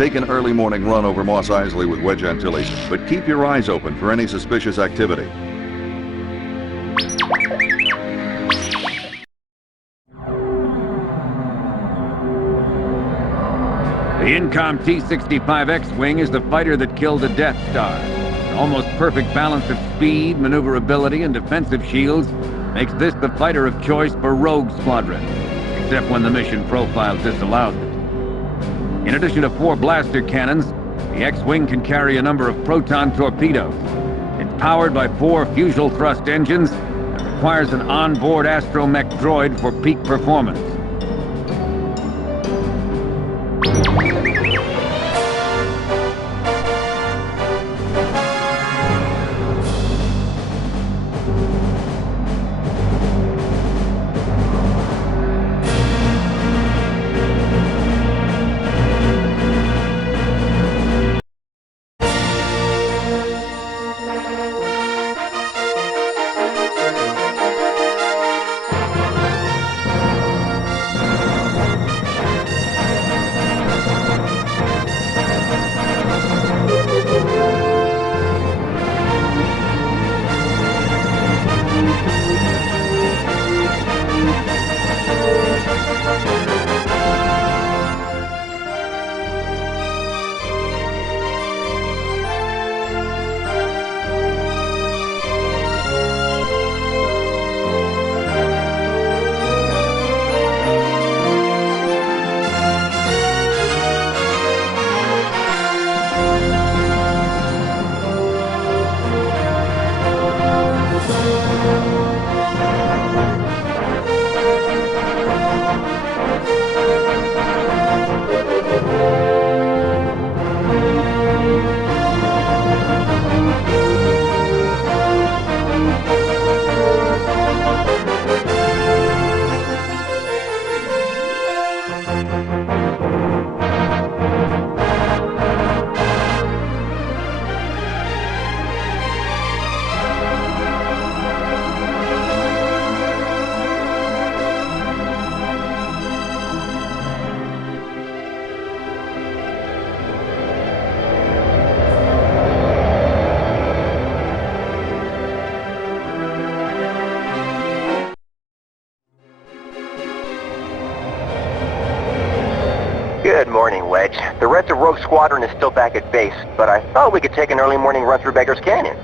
Take an early morning run over Mos Eisley with Wedge Antilles, but keep your eyes open for any suspicious activity. The Incom T-65 X-Wing is the fighter that killed the Death Star. An almost perfect balance of speed, maneuverability, and defensive shields makes this the fighter of choice for Rogue Squadron, except when the mission profile disallows it. In addition to 4 blaster cannons, the X-Wing can carry a number of proton torpedoes. It's powered by 4 fusible thrust engines and requires an onboard astromech droid for peak performance. Good morning, Wedge. The rest of Rogue Squadron is still back at base, but I thought we could take an early morning run through Beggar's Canyon.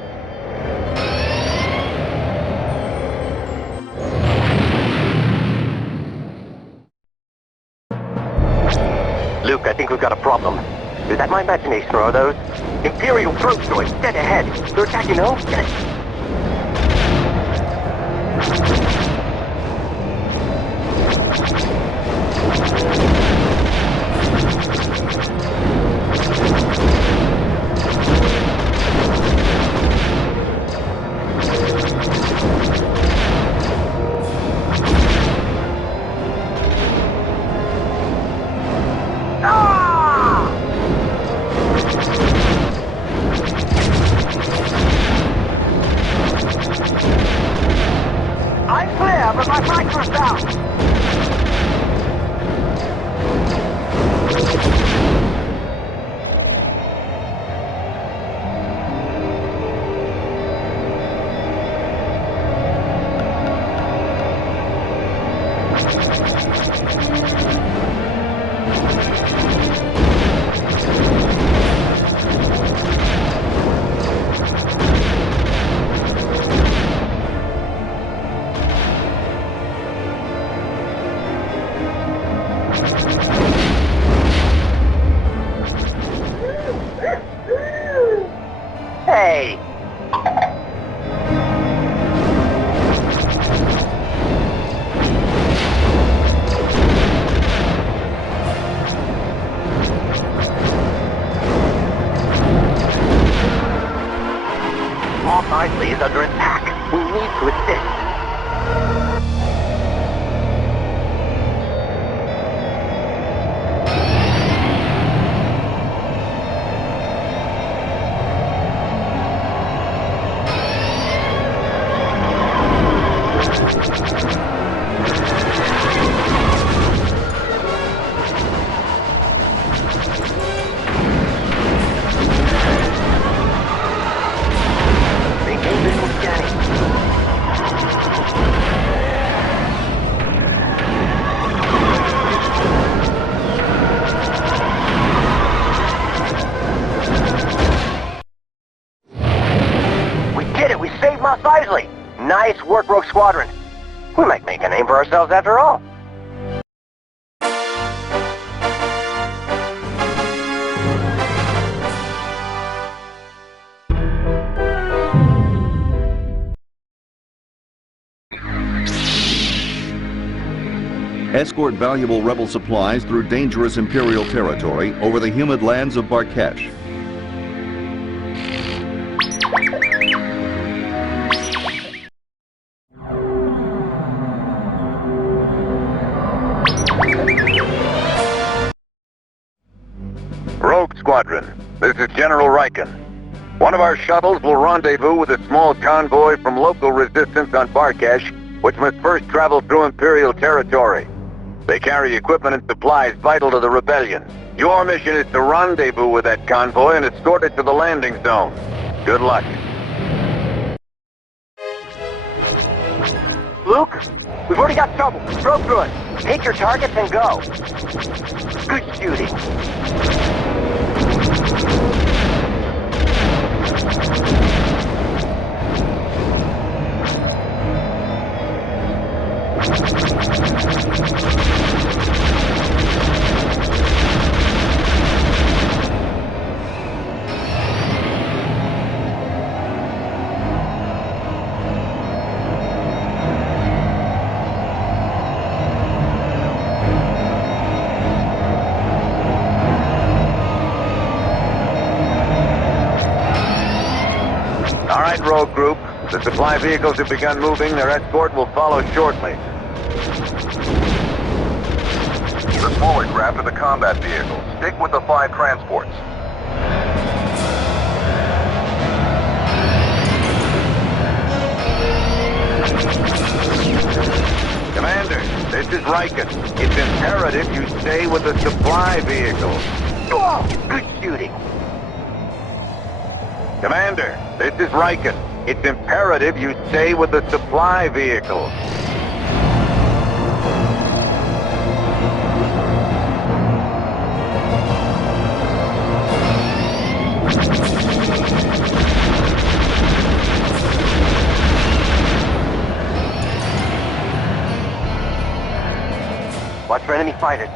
Luke, I think we've got a problem. Is that my imagination, or are those Imperial throat droids dead ahead? They're attacking Hoth. I'm clear, but my fracture's down! work, Rogue Squadron. We might make a name for ourselves after all. Escort valuable rebel supplies through dangerous Imperial territory over the humid lands of Barkhesh. Rogue Squadron, this is General Riken. One of our shuttles will rendezvous with a small convoy from local resistance on Barkhesh, which must first travel through Imperial territory. They carry equipment and supplies vital to the rebellion. Your mission is to rendezvous with that convoy and escort it to the landing zone. Good luck. Luke, we've already got trouble. Rope through it. Take your targets and go. Good shooting. All right, Rogue Group. The supply vehicles have begun moving. Their escort will follow shortly. The smaller craft are the combat vehicles. Stick with the 5 transports. Commander, this is Riken. It's imperative you stay with the supply vehicles. Whoa, good shooting. Commander, this is Riken. It's imperative you stay with the supply vehicles. Watch for enemy fighters.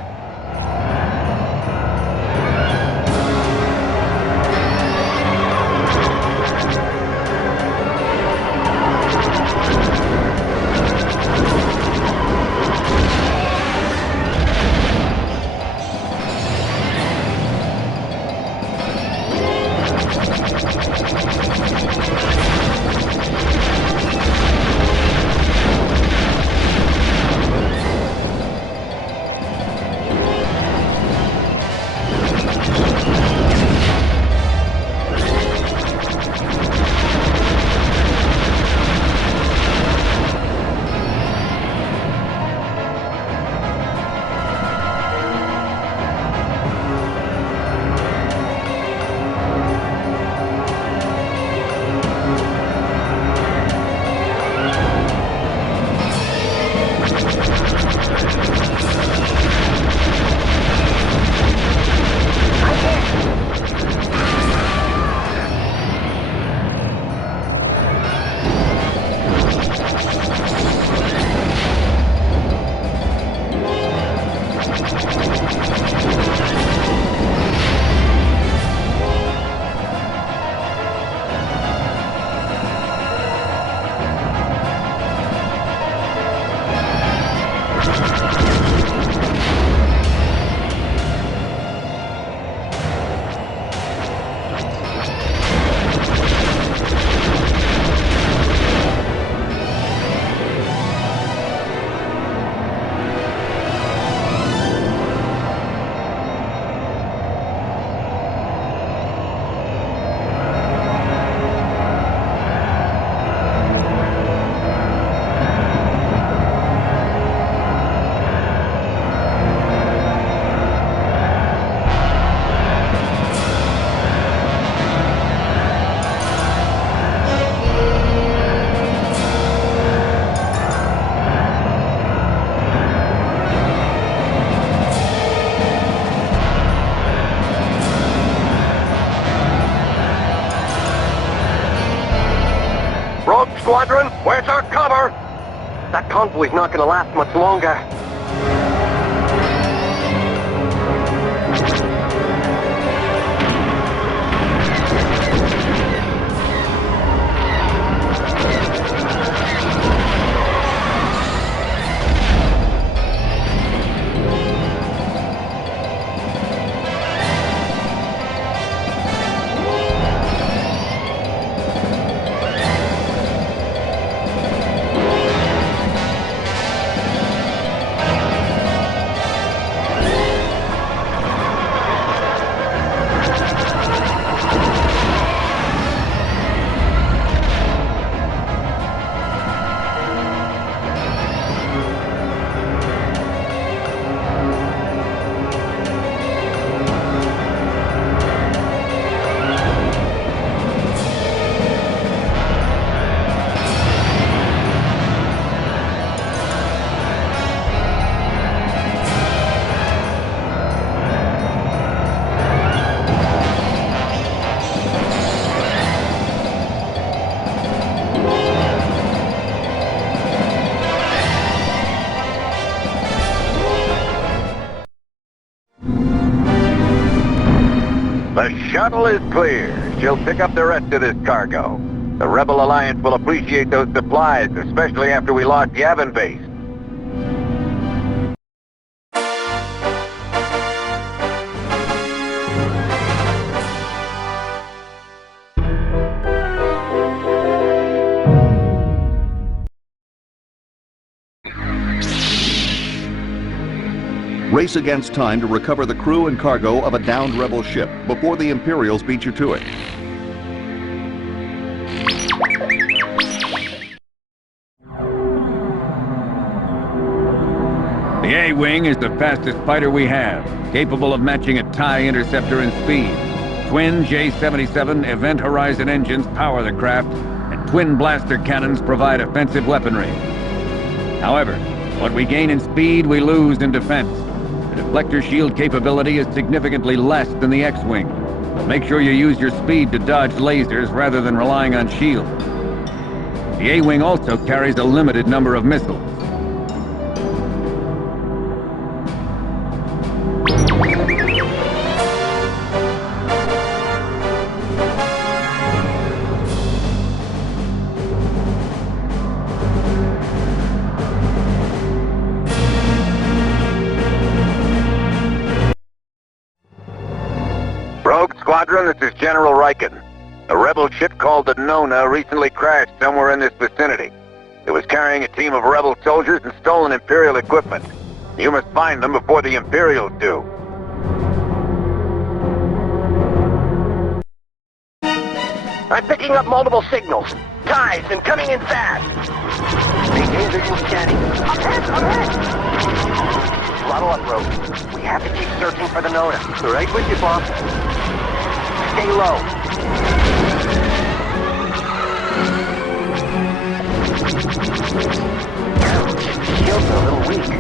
Rogue Squadron, where's our cover? That convoy's not gonna last much longer. The shuttle is clear. She'll pick up the rest of this cargo. The Rebel Alliance will appreciate those supplies, especially after we lost Yavin base. Race against time to recover the crew and cargo of a downed rebel ship before the Imperials beat you to it. The A-Wing is the fastest fighter we have, capable of matching a TIE Interceptor in speed. Twin J-77 Event Horizon engines power the craft, and twin blaster cannons provide offensive weaponry. However, what we gain in speed, we lose in defense. The deflector shield capability is significantly less than the X-Wing. So make sure you use your speed to dodge lasers rather than relying on shields. The A-Wing also carries a limited number of missiles. Rogue Squadron, this is General Riken. A rebel ship called the Nonnah recently crashed somewhere in this vicinity. It was carrying a team of rebel soldiers and stolen Imperial equipment. You must find them before the Imperials do. I'm picking up multiple signals. Ties and coming in fast. Maintain visual scanning. I'm hit! Throttle up, Rogue. We have to keep searching for the Nonnah. Right with you, boss. Stay low. Shields are a little weak.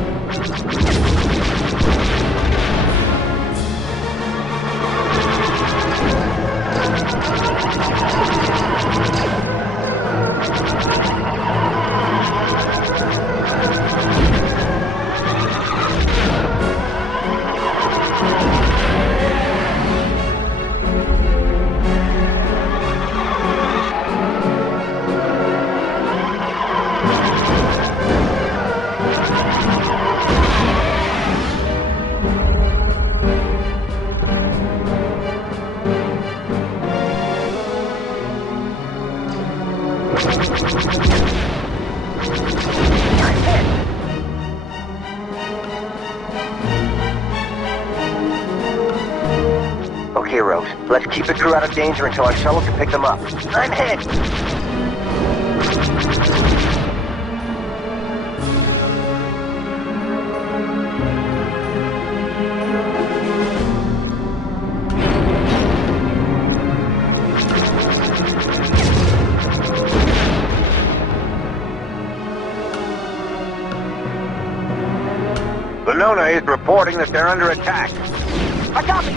Okay, Rose. Let's keep the crew out of danger until our shuttle can pick them up. I'm hit! The Nonnah is reporting that they're under attack. I copy!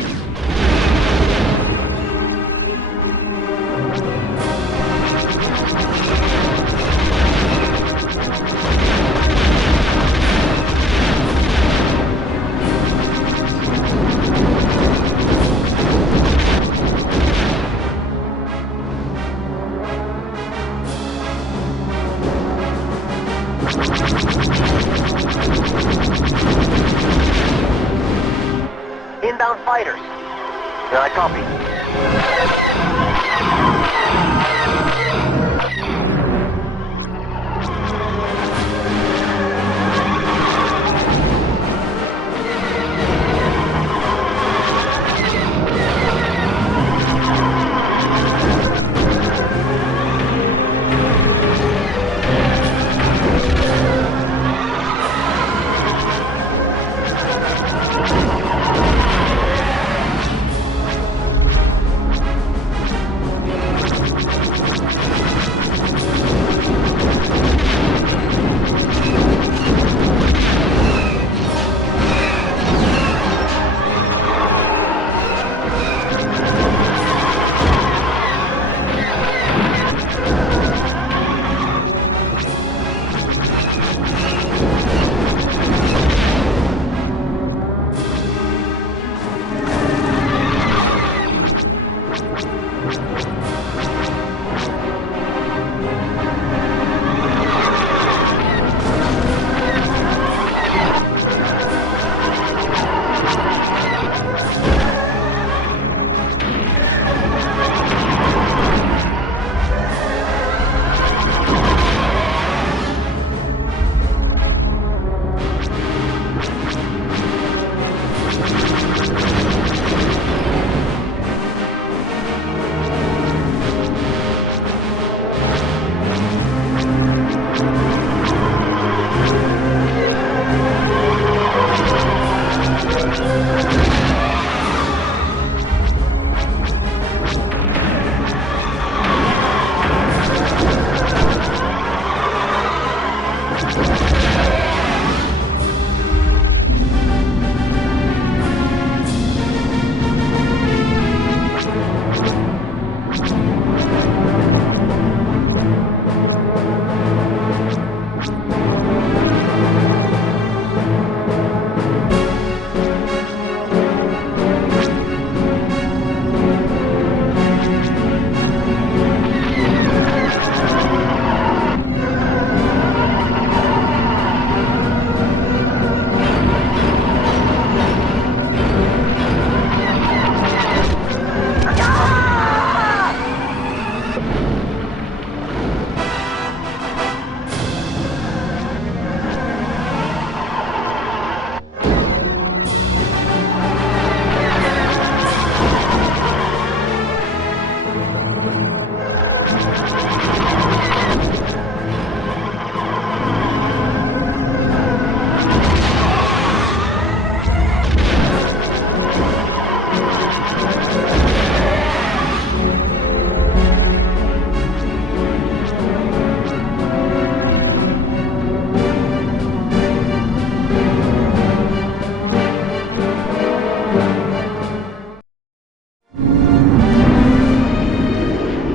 Inbound fighters. I copy.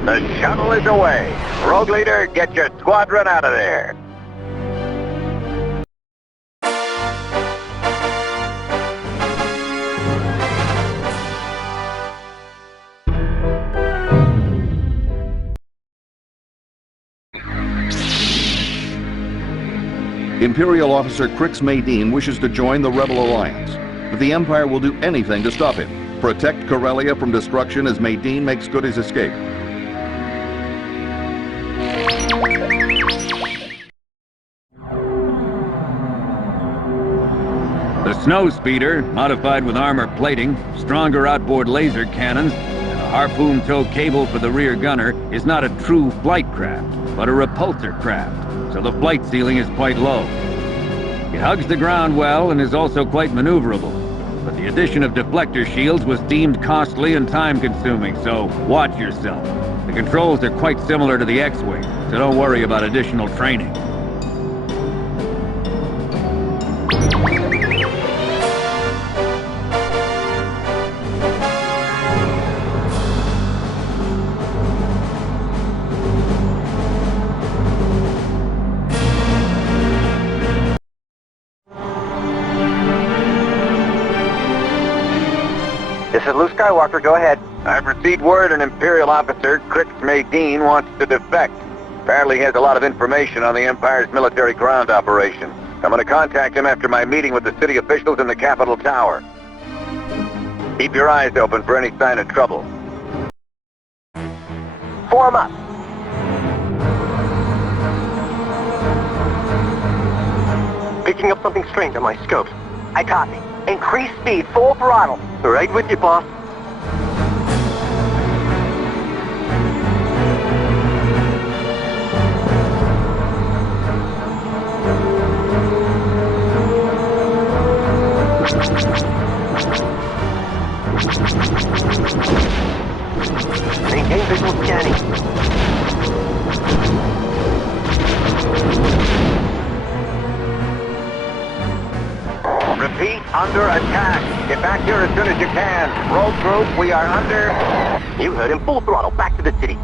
The shuttle is away. Rogue Leader, get your squadron out of there. Imperial officer Crix Maydean wishes to join the Rebel Alliance, but the Empire will do anything to stop him. Protect Corellia from destruction as Maydean makes good his escape. The Snow Speeder, modified with armor plating, stronger outboard laser cannons, and a harpoon tow cable for the rear gunner, is not a true flight craft, but a repulsor craft, so the flight ceiling is quite low. It hugs the ground well and is also quite maneuverable, but the addition of deflector shields was deemed costly and time-consuming, so watch yourself. The controls are quite similar to the X-Wing, so don't worry about additional training. This is Luke Skywalker, go ahead. I've received word an Imperial officer, Crix Maydean, wants to defect. Apparently he has a lot of information on the Empire's military ground operation. I'm gonna contact him after my meeting with the city officials in the Capitol Tower. Keep your eyes open for any sign of trouble. Form up. Picking up something strange on my scopes. I copy. Increase speed, full throttle. Right with you, boss. Maintain visual scanning. Repeat, under attack. Get back here as soon as you can. Rogue group, we are under... You heard him. Full throttle. Back to the city.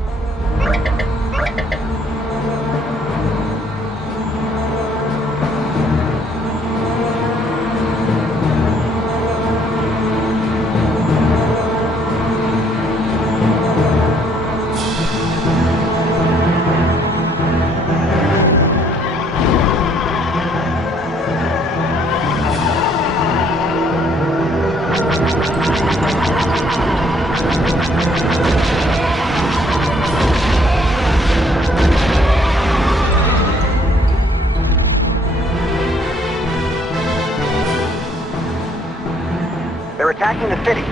They're attacking the city.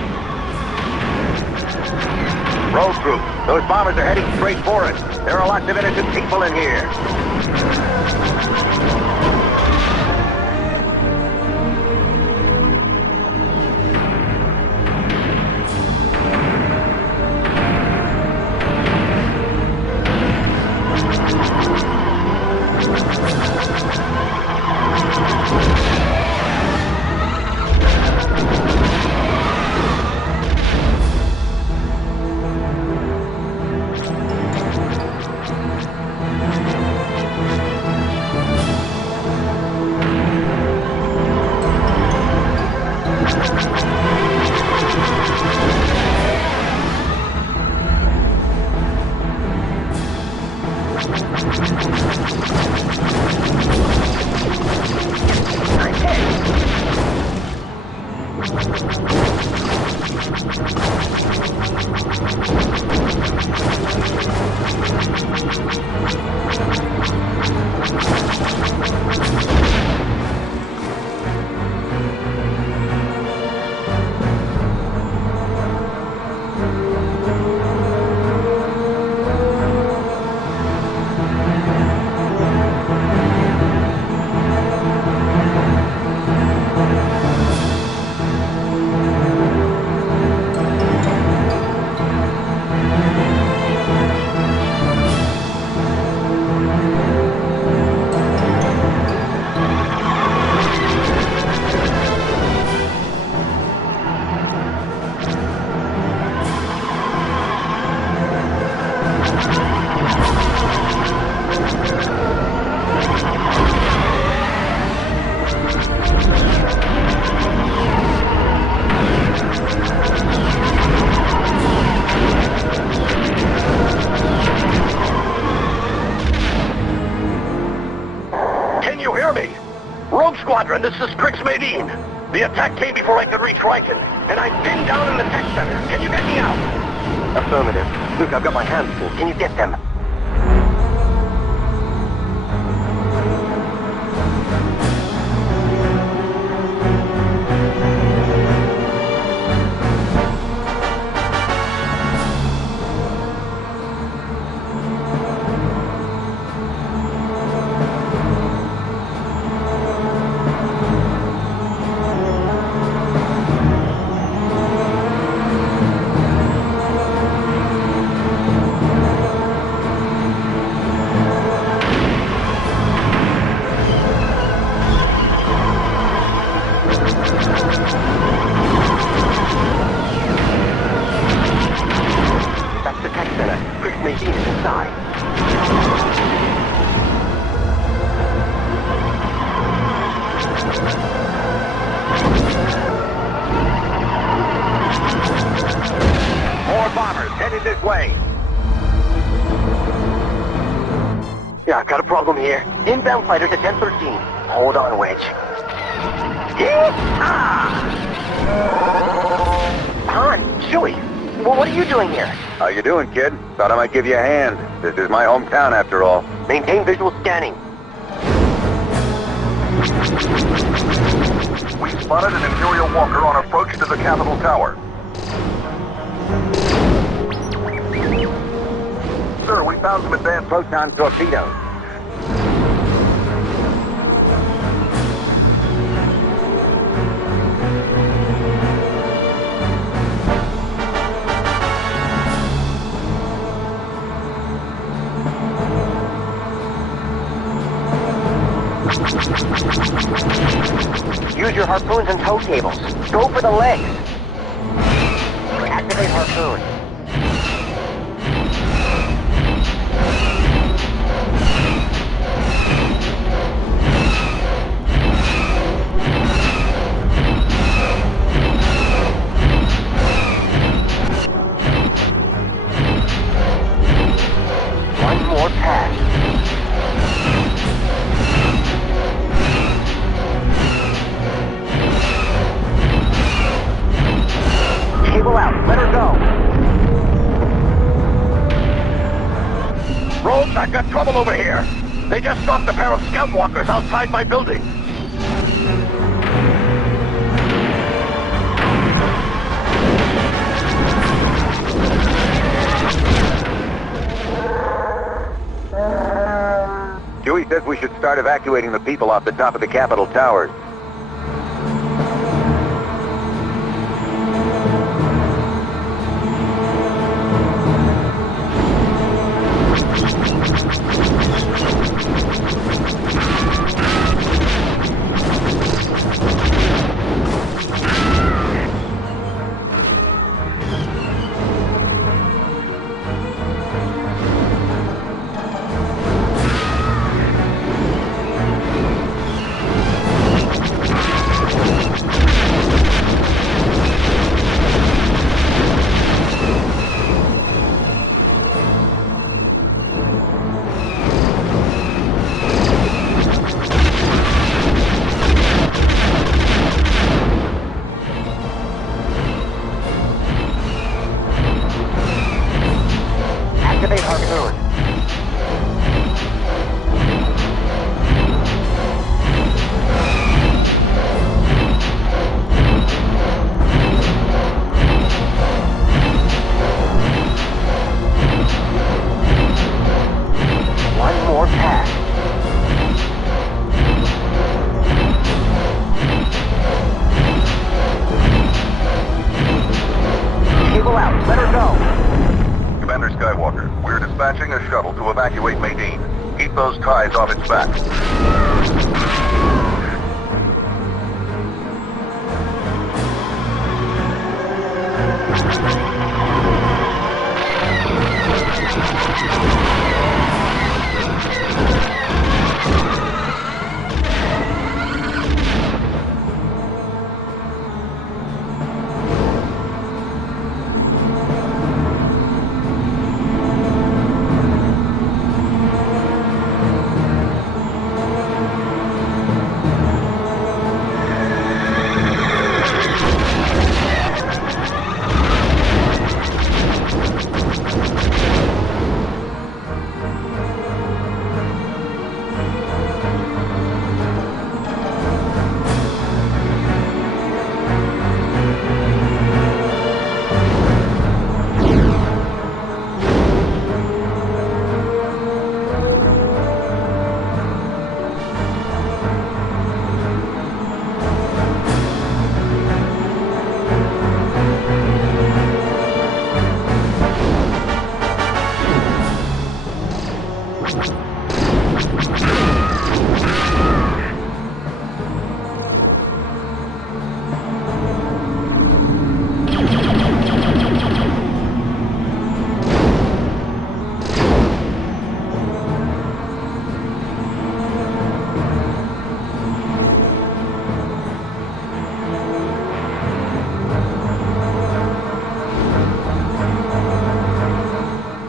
Rogue group, those bombers are heading straight for us. There are lots of innocent people in here. Rogue Squadron, this is Crix Medine. The attack came before I could reach Riken, and I'm pinned down in the tech center. Can you get me out? Affirmative. Luke, I've got my hands full. Can you get them? Yeah, I've got a problem here. Inbound fighters at 1013. Hold on, Wedge. Han, Chewie, well, what are you doing here? How you doing, kid? Thought I might give you a hand. This is my hometown, after all. Maintain visual scanning. We spotted an Imperial walker on approach to the Capitol Tower. Sir, we found some advanced Proton torpedoes. Use your harpoons and tow cables. Go for the legs. Activate harpoon. One more pass. Cable out. Let her go. Rogue, I've got trouble over here. They just stopped a pair of scout walkers outside my building. Chewie says we should start evacuating the people off the top of the Capitol Towers. Activate harpoon. One more pass. Cable out. Let her go. Commander Skywalker, we're dispatching a shuttle to evacuate Medine. Keep those ties off its back.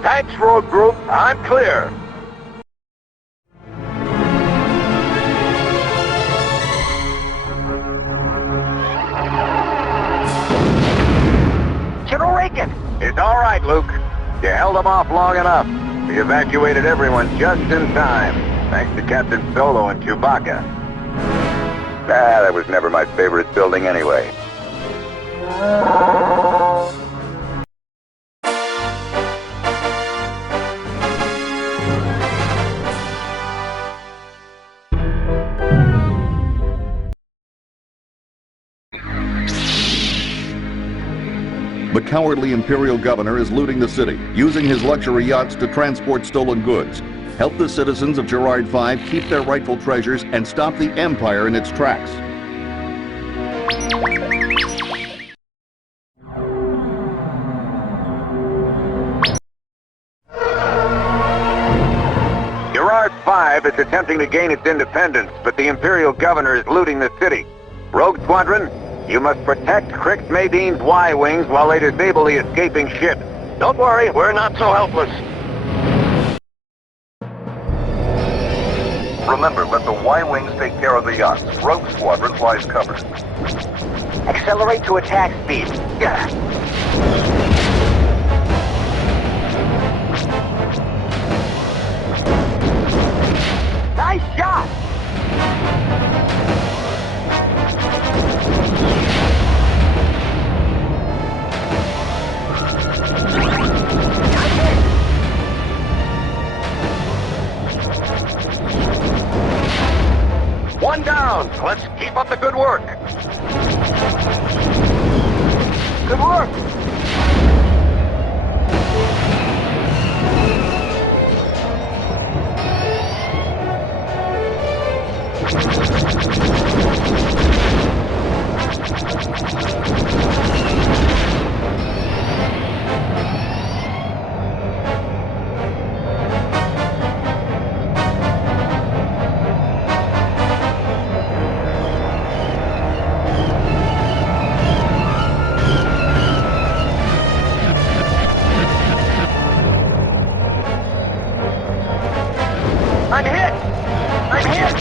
Thanks, Rogue Group. I'm clear. It's all right, Luke. You held them off long enough. We evacuated everyone just in time, thanks to Captain Solo and Chewbacca. That was never my favorite building anyway. The cowardly Imperial governor is looting the city, using his luxury yachts to transport stolen goods. Help the citizens of Gerrard V keep their rightful treasures and stop the Empire in its tracks. Gerrard V is attempting to gain its independence, but the Imperial governor is looting the city. Rogue Squadron, you must protect Crix Madine's Y-Wings while they disable the escaping ship. Don't worry, we're not so helpless. Remember, let the Y-Wings take care of the yachts. Rogue Squadron flies cover. Accelerate to attack speed. Yeah. Nice shot! One down. Let's keep up the good work. Good work! I'm hit! I'm hit!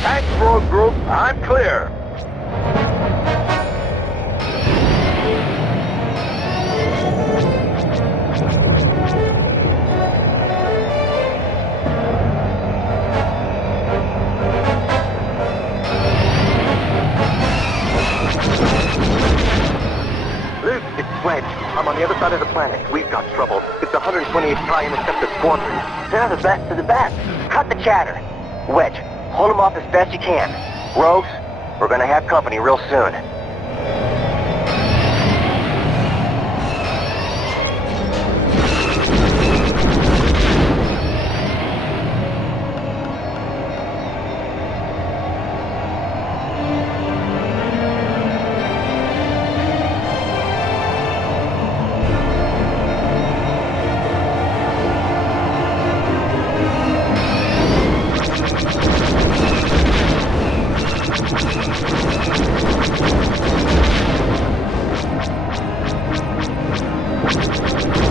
Thanks, Rogue Group. I'm clear. Luke, it's Wedge. I'm on the other side of the planet. We've got trouble. It's the 128th Tri Interceptor Squadron. They're the best of the best. Cut the chatter. Wedge, hold them off as best you can. Rogues, we're gonna have company real soon.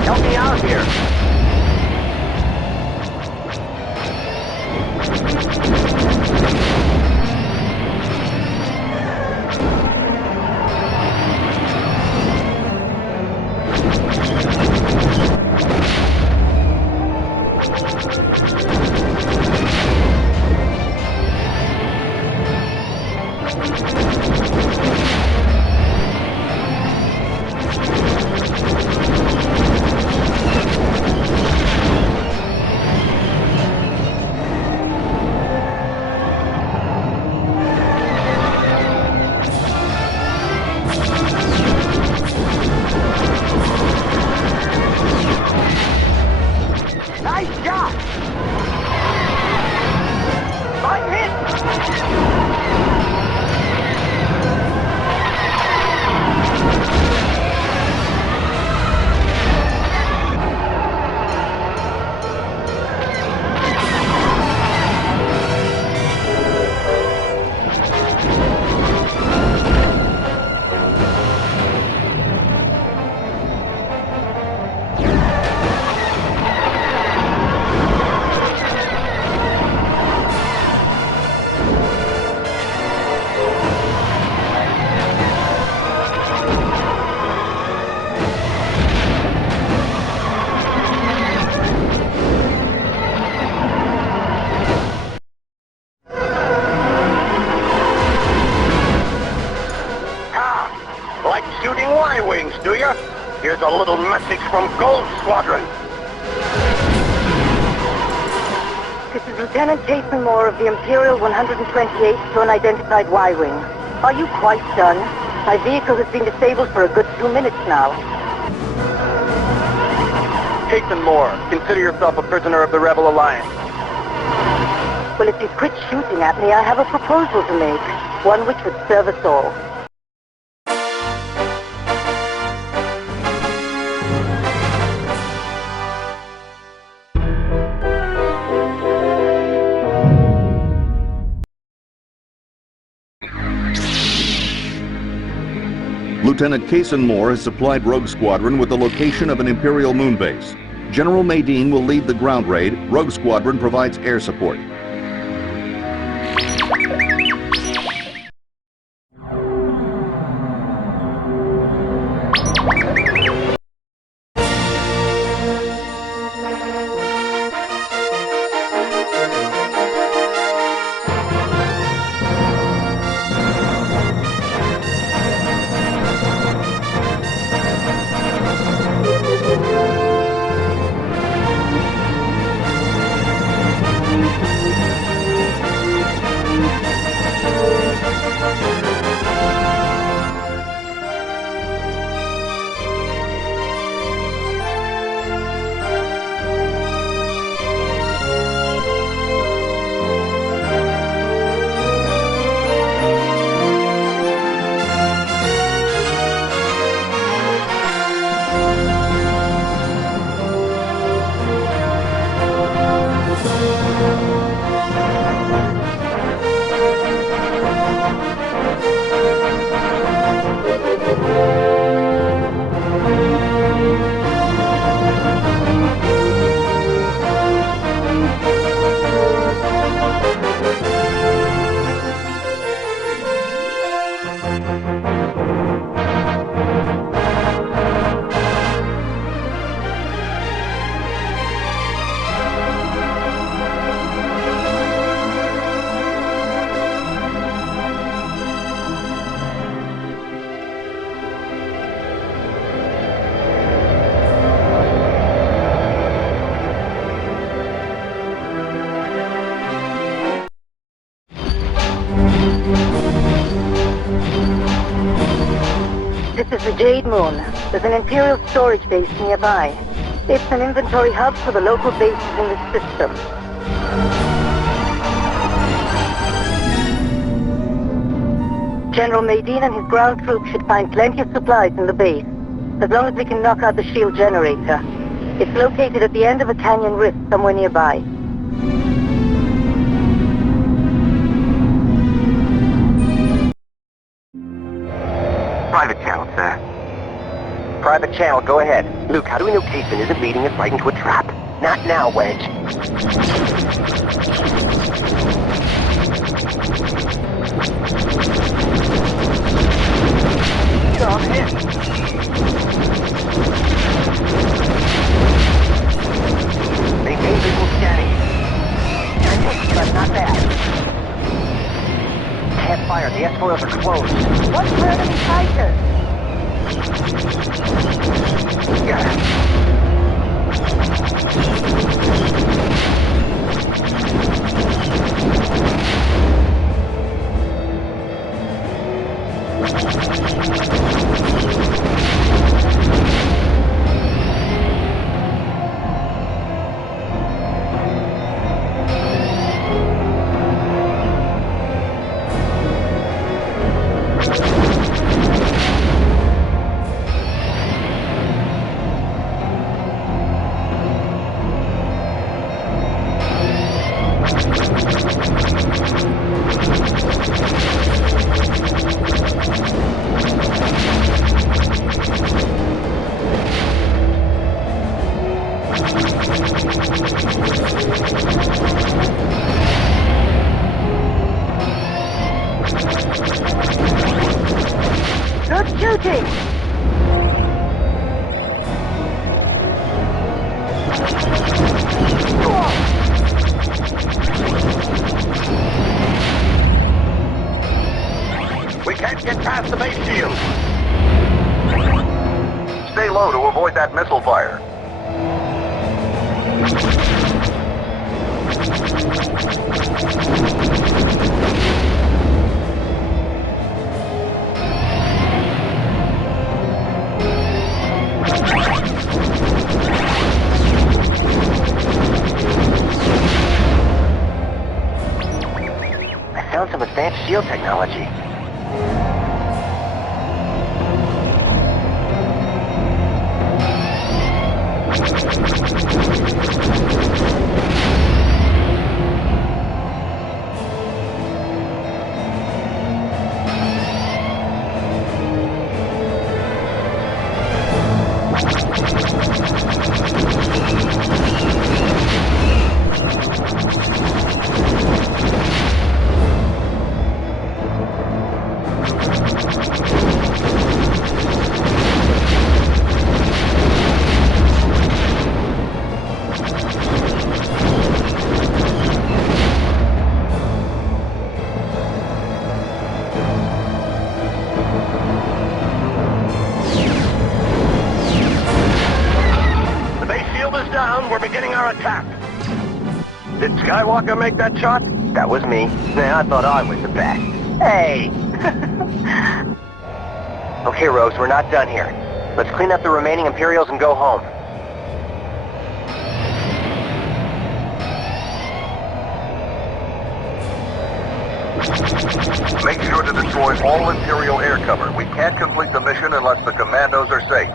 Help me out here. Nice shot! I'm hit! Y-Wings, do you? Here's a little message from Gold Squadron. This is Lieutenant Jason Moore of the Imperial 128th to unidentified Y-Wing. Are you quite done? My vehicle has been disabled for a good 2 minutes now. Jason Moore, consider yourself a prisoner of the Rebel Alliance. Well, if you quit shooting at me, I have a proposal to make. One which would serve us all. Lieutenant Jason Moore has supplied Rogue Squadron with the location of an Imperial moonbase. General Madine will lead the ground raid. Rogue Squadron provides air support. This is the Jade Moon. There's an Imperial storage base nearby. It's an inventory hub for the local bases in the system. General Madine and his ground troops should find plenty of supplies in the base, as long as we can knock out the shield generator. It's located at the end of a canyon rift somewhere nearby. Private channel, sir. Private channel, go ahead. Luke, how do we know Jason isn't leading us right into a trap? Not now, Wedge. I'm hit. Maintain visual scanning. But not bad. Can't fire. The S-foils are closed. What's for enemy fighter? Good shooting! We can't get past the base shield. stay low to avoid that missile fire. I found some advanced shield technology. Did Skywalker make that shot? That was me. Nah, I thought I was the best. Hey! Okay, Rose, we're not done here. Let's clean up the remaining Imperials and go home. Make sure to destroy all Imperial air cover. We can't complete the mission unless the commandos are safe.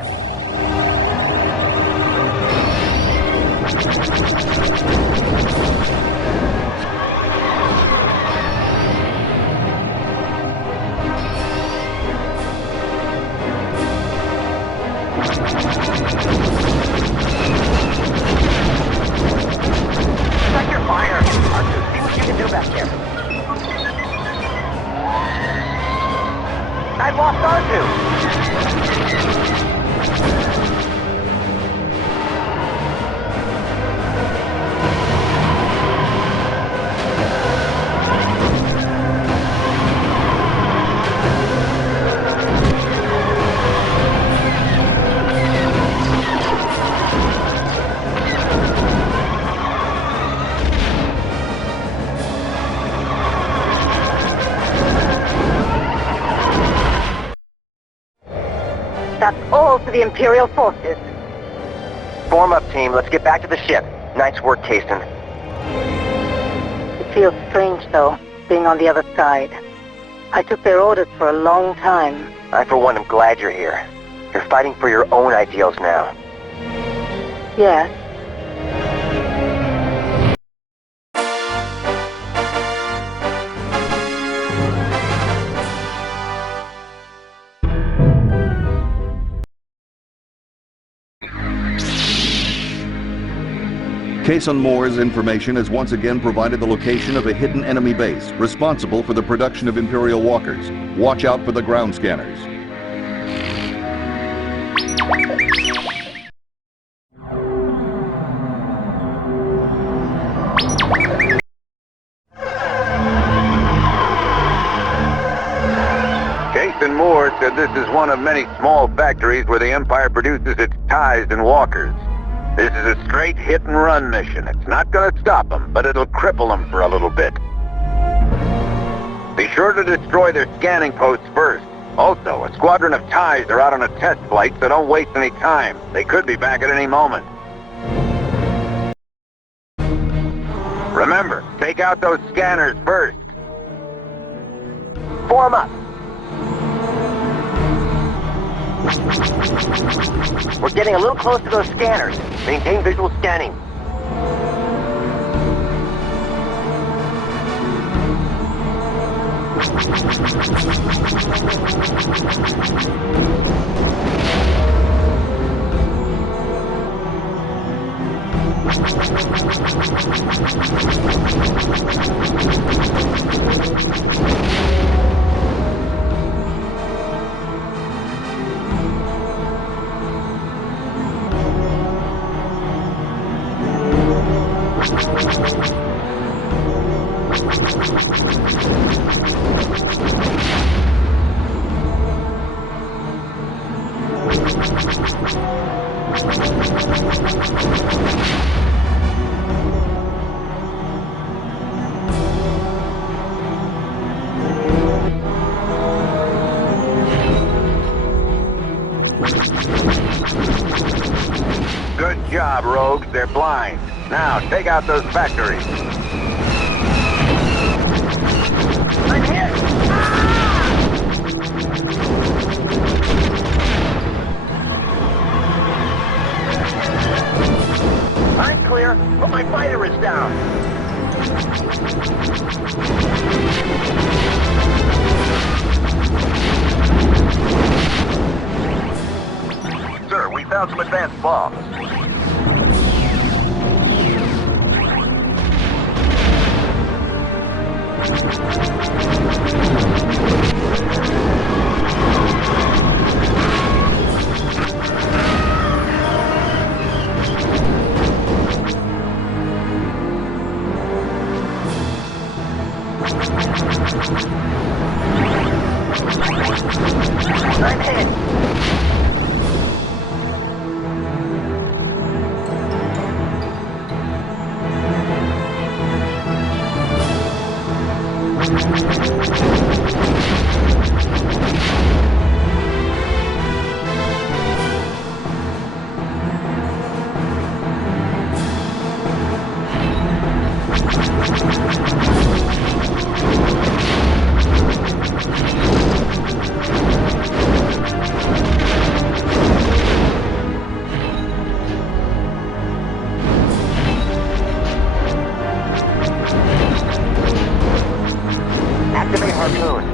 Check your fire! R2, see what you can do back here. I lost R2! That's all for the Imperial forces. Form up, team. Let's get back to the ship. Nice work, Kasten. It feels strange, though, being on the other side. I took their orders for a long time. I, for one, am glad you're here. You're fighting for your own ideals now. Yes. Kason Moore's information has once again provided the location of a hidden enemy base responsible for the production of Imperial walkers. Watch out for the ground scanners. Kason Moore said this is one of many small factories where the Empire produces its ties and walkers. This is a straight hit-and-run mission. It's not going to stop them, but it'll cripple them for a little bit. Be sure to destroy their scanning posts first. Also, a squadron of ties are out on a test flight, so don't waste any time. They could be back at any moment. Remember, take out those scanners first. Form up. We're getting a little close to those scanners. Maintain visual scanning. rogues, they're blind. Now, take out those factories. I'm hit! I'm clear, but my fighter is down. Sir, we found some advanced bombs. I'm hit! Activate harpoon.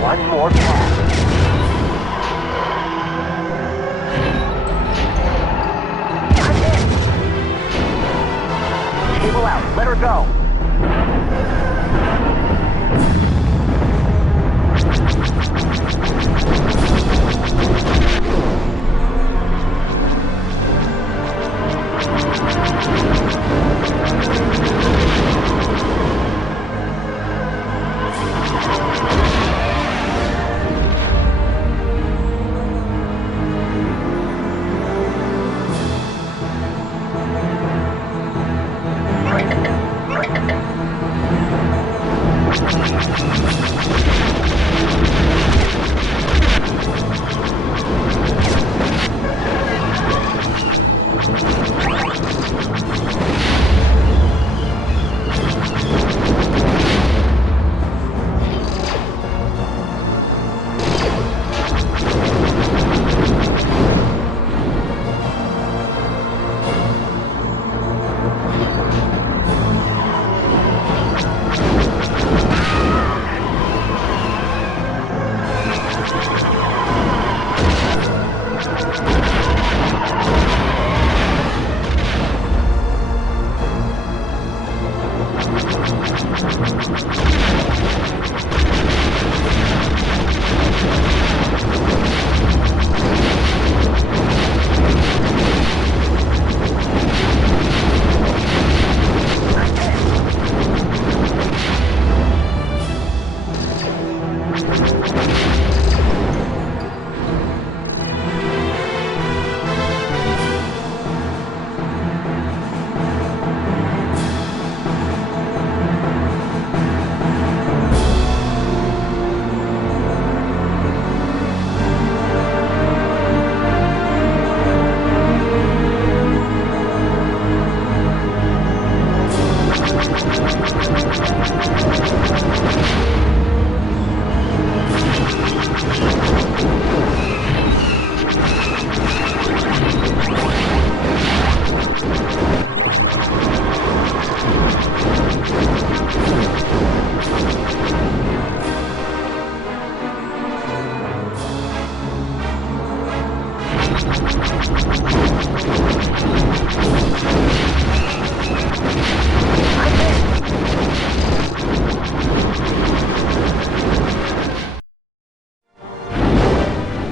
One more pass. I'm hit. Cable out. Let her go.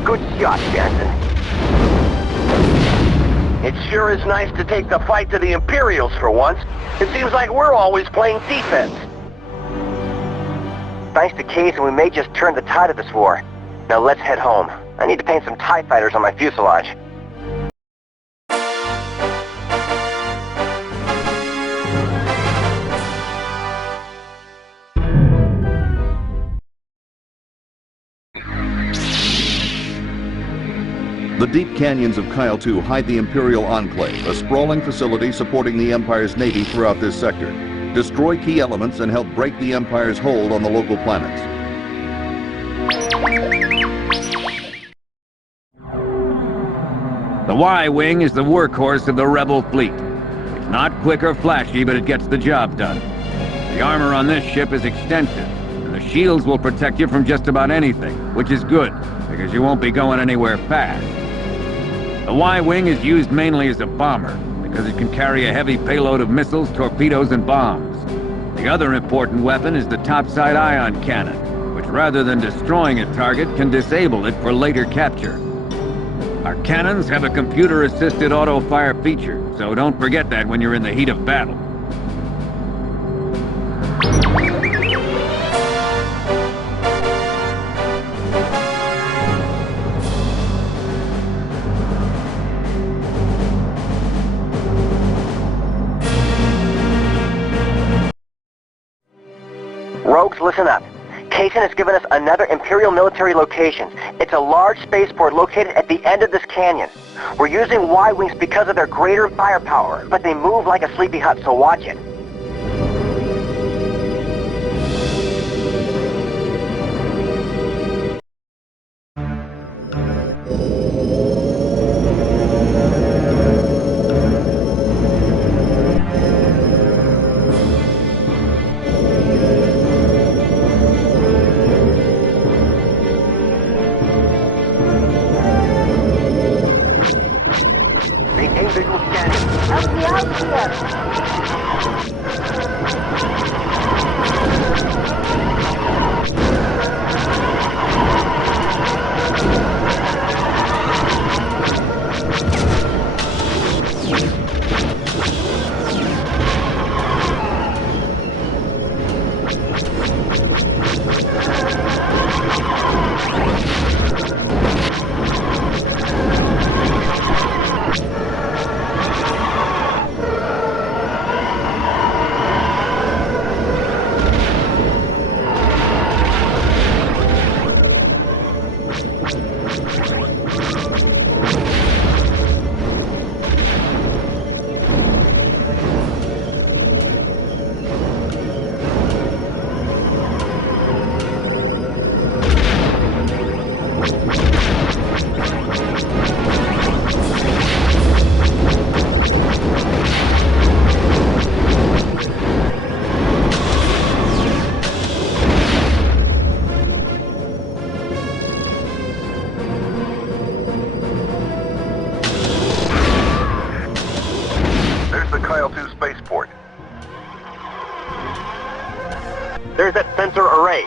Good shot, Jansen. It sure is nice to take the fight to the Imperials for once. It seems like we're always playing defense. Thanks to Kessel, we may just turn the tide of this war. Now let's head home. I need to paint some TIE fighters on my fuselage. The deep canyons of Kyle 2 hide the Imperial Enclave, a sprawling facility supporting the Empire's navy throughout this sector. Destroy key elements and help break the Empire's hold on the local planets. The Y-Wing is the workhorse of the Rebel fleet. It's not quick or flashy, but it gets the job done. The armor on this ship is extensive, and the shields will protect you from just about anything, which is good, because you won't be going anywhere fast. The Y-Wing is used mainly as a bomber, because it can carry a heavy payload of missiles, torpedoes, and bombs. The other important weapon is the topside ion cannon, which rather than destroying a target, can disable it for later capture. Our cannons have a computer-assisted auto-fire feature, so don't forget that when you're in the heat of battle. Rogues, listen up. Kaysen has given us another Imperial military location. It's a large spaceport located at the end of this canyon. We're using Y-Wings because of their greater firepower, but they move like a sleepy hut, so watch it. There's that sensor array.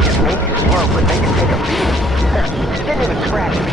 It may be slow, but they can take a beating. It didn't even scratch me.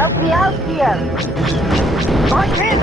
Help me out here! I'm hit!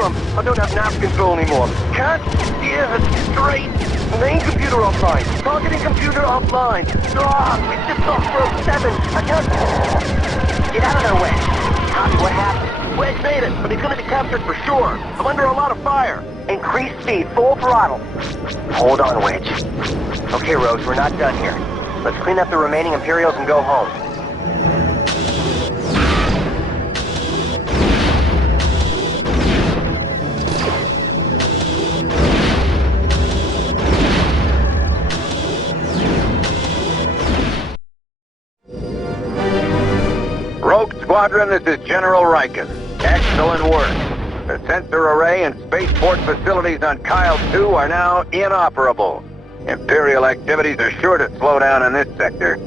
I don't have nav control anymore. Can't steer straight. Main computer offline. Targeting computer offline. It's just off road 7. I can't... Get out of there, Wedge. Copy, what happened? Wedge made it, but he's gonna be captured for sure. I'm under a lot of fire. Increase speed, full throttle. Hold on, Wedge. Okay, Rogues, we're not done here. Let's clean up the remaining Imperials and go home. Rogue Squadron, this is General Riken. Excellent work. The sensor array and spaceport facilities on Kyle 2 are now inoperable. Imperial activities are sure to slow down in this sector.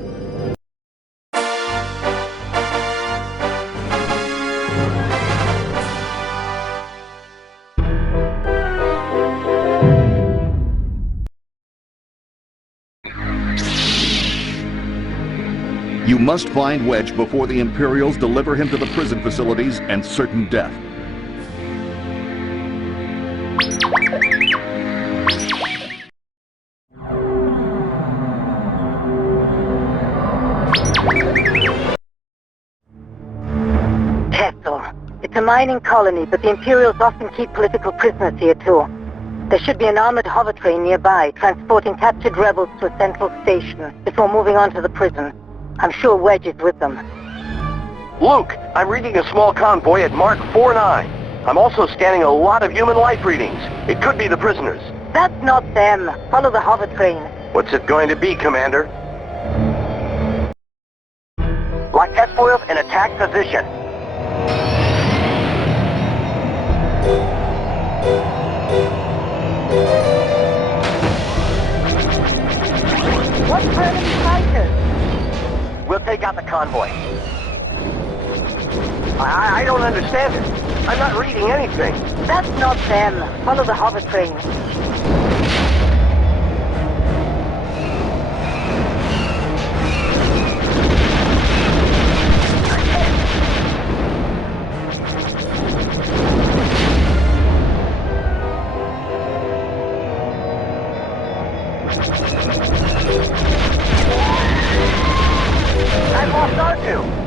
You must find Wedge before the Imperials deliver him to the prison facilities and certain death. Kessel. It's a mining colony, but the Imperials often keep political prisoners here too. There should be an armored hover train nearby, transporting captured rebels to a central station before moving on to the prison. I'm sure Wedge is with them. Luke, I'm reading a small convoy at Mark 49. I'm also scanning a lot of human life readings. It could be the prisoners. That's not them. Follow the hover train. What's it going to be, Commander? Lock S-foils in attack position. What's for enemy fighters? We'll take out the convoy. I don't understand it. I'm not reading anything. That's not them. Follow the hover train. I lost R2.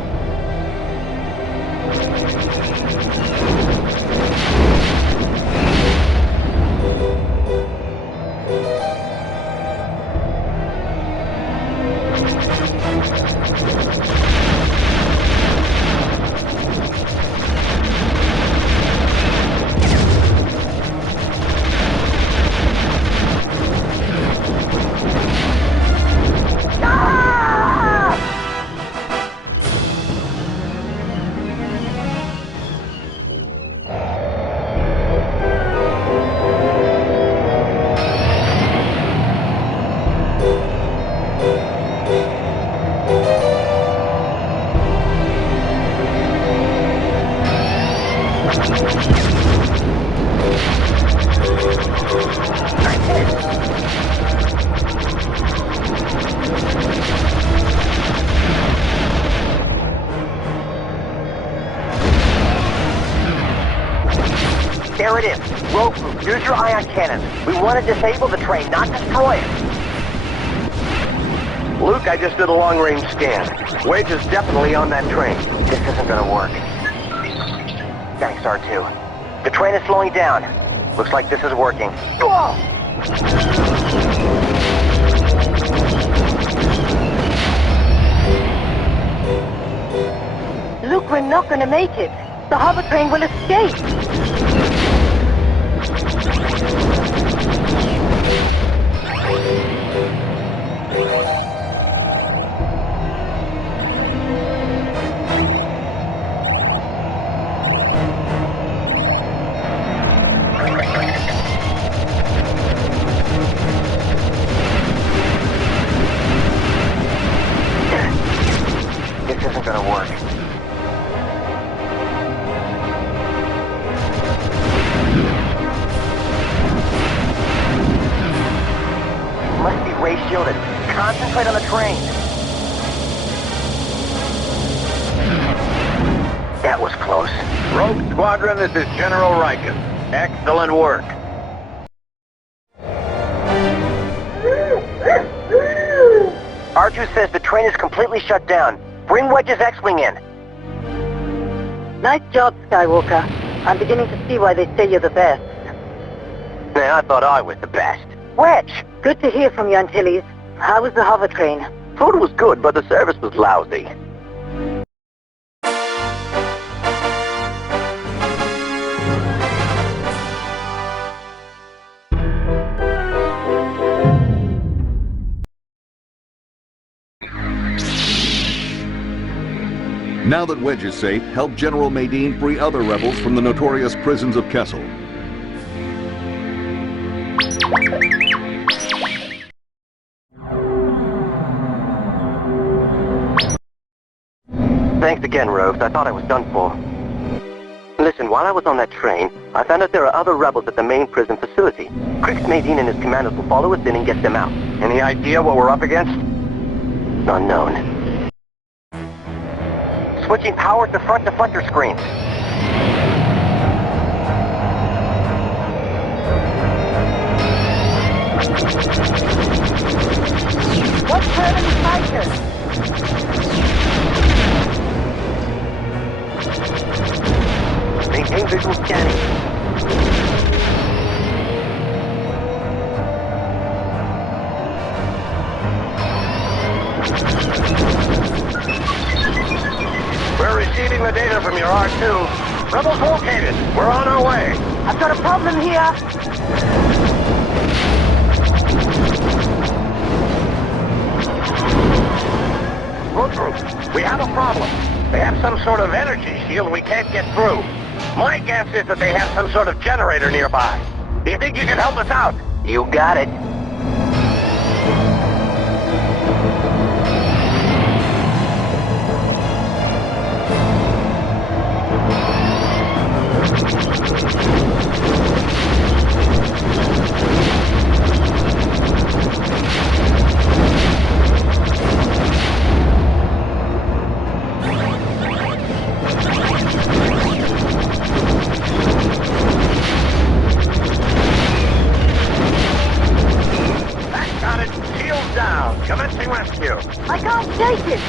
There it is. Rogue Group, use your ion cannons. We want to disable the train, not destroy it. Luke, I just did a long-range scan. Wedge is definitely on that train. This isn't gonna work. Thanks, R2. The train is slowing down. Looks like this is working. Whoa! Luke, we're not gonna make it. The hover train will escape. This isn't gonna work. Must be ray shielded. Concentrate on the train. That was close. Rogue Squadron, this is General Riken. Excellent work. R2 says the train is completely shut down. Bring Wedge's X-Wing in. Nice job, Skywalker. I'm beginning to see why they say you're the best. I thought I was the best. Wedge! Good to hear from you, Antilles. How was the hover train? Food was good, but the service was lousy. Now that Wedge is safe, help General Madine free other rebels from the notorious prisons of Kessel. Thanks again, Rogues. I thought I was done for. Listen, while I was on that train, I found out there are other rebels at the main prison facility. Crix Madine and his commandos will follow us in and get them out. Any idea what we're up against? Unknown. Switching power to front deflector screens. What's happening, fighters? Maintain visual scanning. We're receiving the data from your R2. Rebels located. We're on our way. I've got a problem here. Rogue Group, we have a problem. They have some sort of energy shield we can't get through. My guess is that they have some sort of generator nearby. Do you think you can help us out? You got it. Commencing rescue. I can't take it.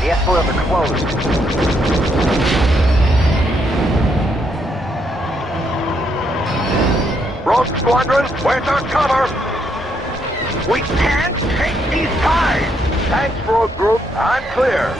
The S-foils are closed. Rogue Squadron, where's our cover? We can't take these ties! Thanks, Rogue Group. I'm clear.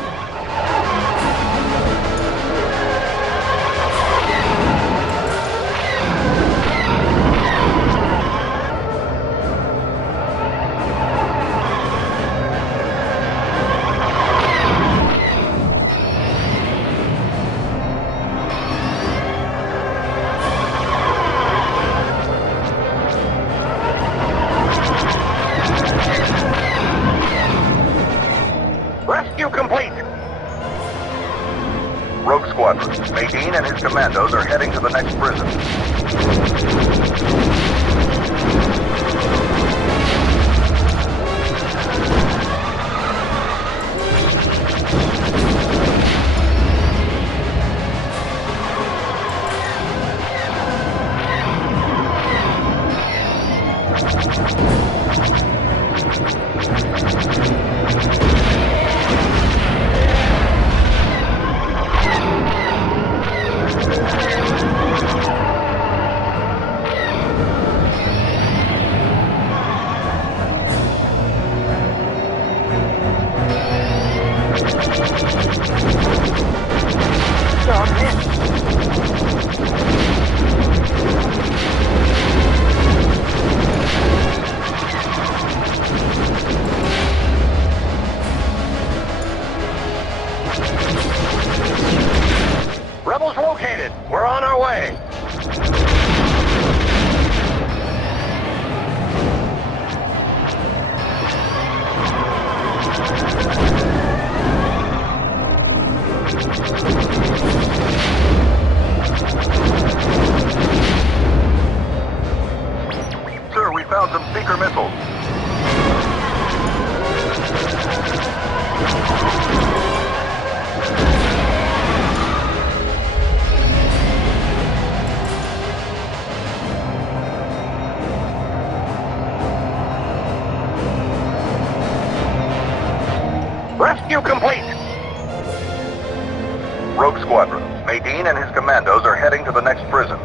Nadine and his commandos are heading to the next prison. Rebels located. We're on our way. Sir, we found some seeker missiles. Rescue complete. Rogue Squadron. Nadine and his commandos are heading to the next prison.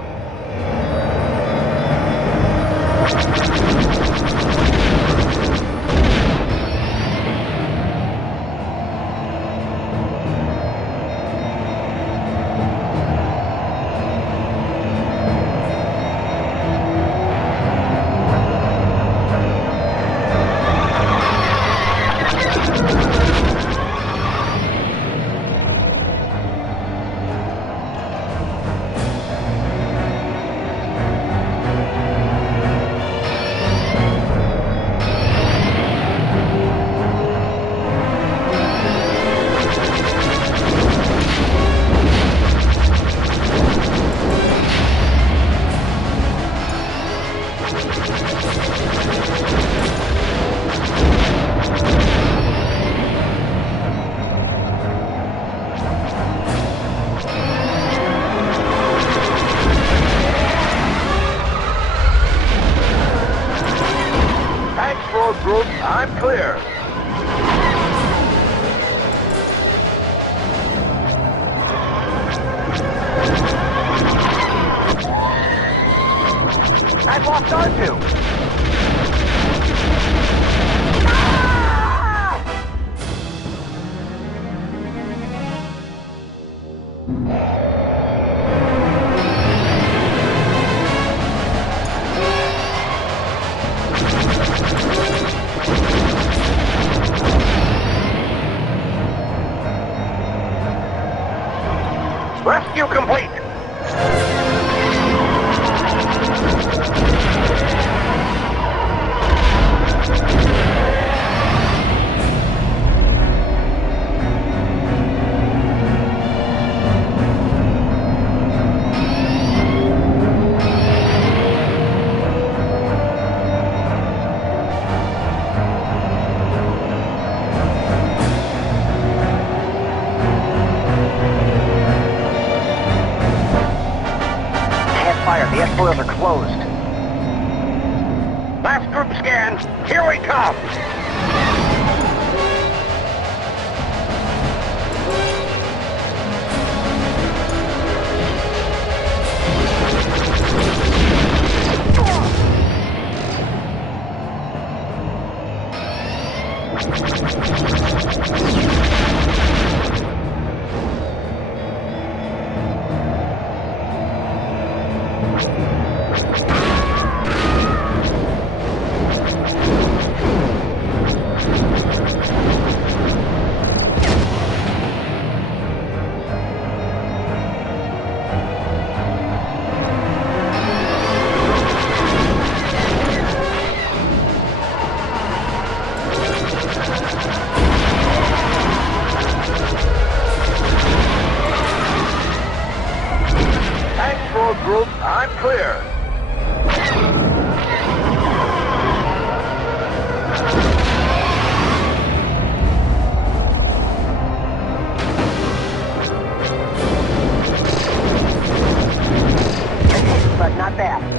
Group, I'm clear. I've lost R2. Rescue complete. The S-foils are closed. Last group scan. Here we come. Rogue Group. I'm clear. But not bad.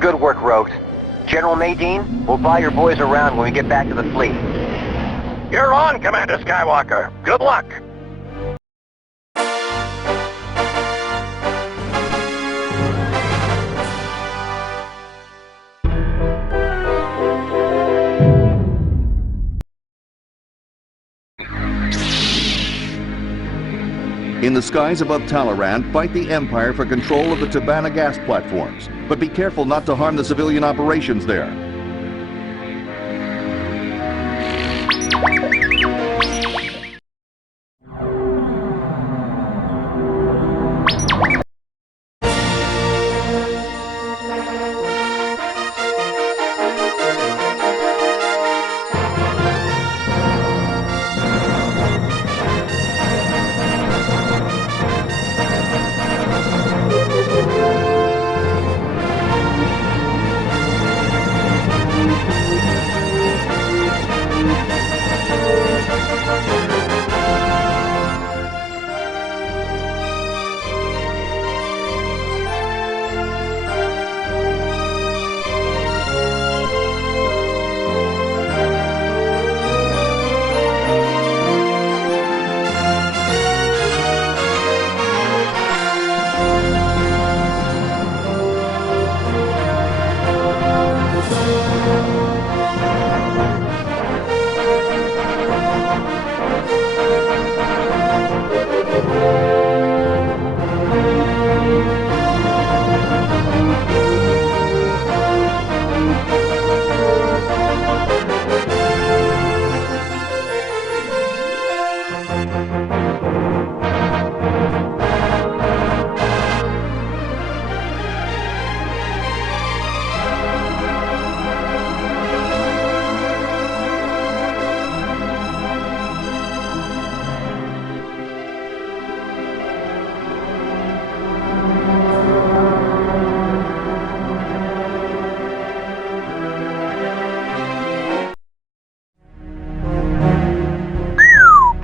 Good work, Rogues. General Nadine, we'll buy your boys around when we get back to the fleet. You're on, Commander Skywalker. Good luck. In the skies above Taloraan, fight the Empire for control of the Tabana gas platforms. But be careful not to harm the civilian operations there.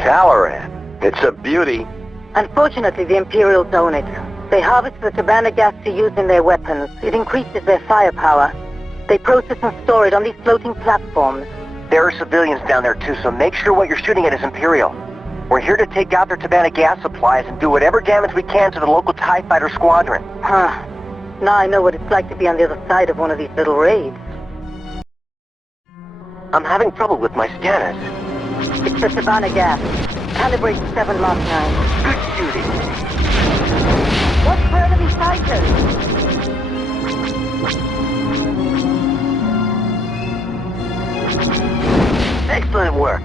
Taloraan. It's a beauty. Unfortunately, the Imperials own it. They harvest the Tabana gas to use in their weapons. It increases their firepower. They process and store it on these floating platforms. There are civilians down there too, so make sure what you're shooting at is Imperial. We're here to take out their Tabana gas supplies and do whatever damage we can to the local TIE fighter squadron. Huh. Now I know what it's like to be on the other side of one of these little raids. I'm having trouble with my scanners. It's the Tabana gas. Calibrate 7 Mach 9. Good shooting. Watch for enemy fighters! Excellent work.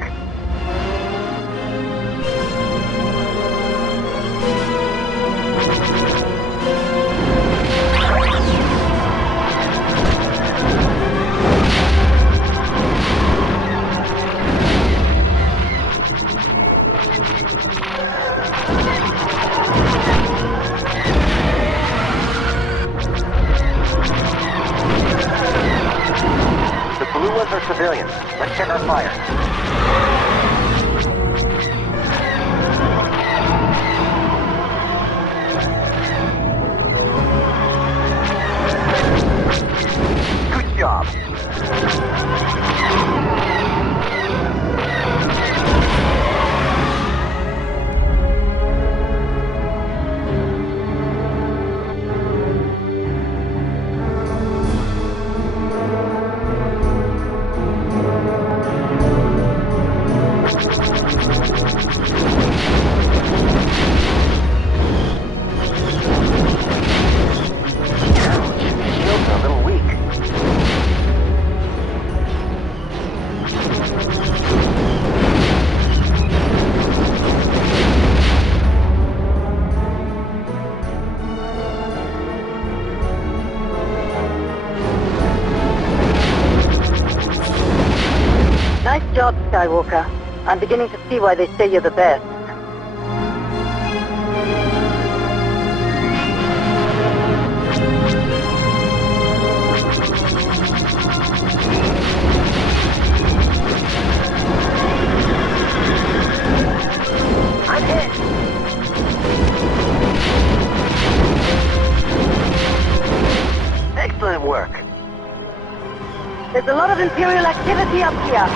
Skywalker. I'm beginning to see why they say you're the best. I'm hit! Excellent work. There's a lot of Imperial activity up here.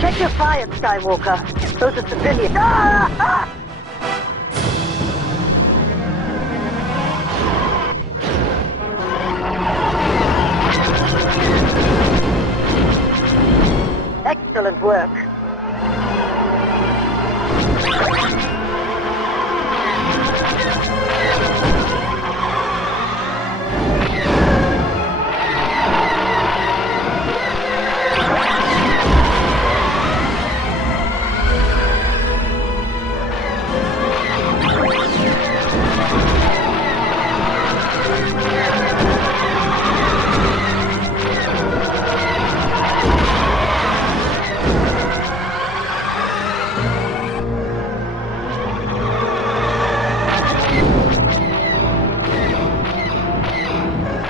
Check your fire, Skywalker. Those are civilians. Excellent work.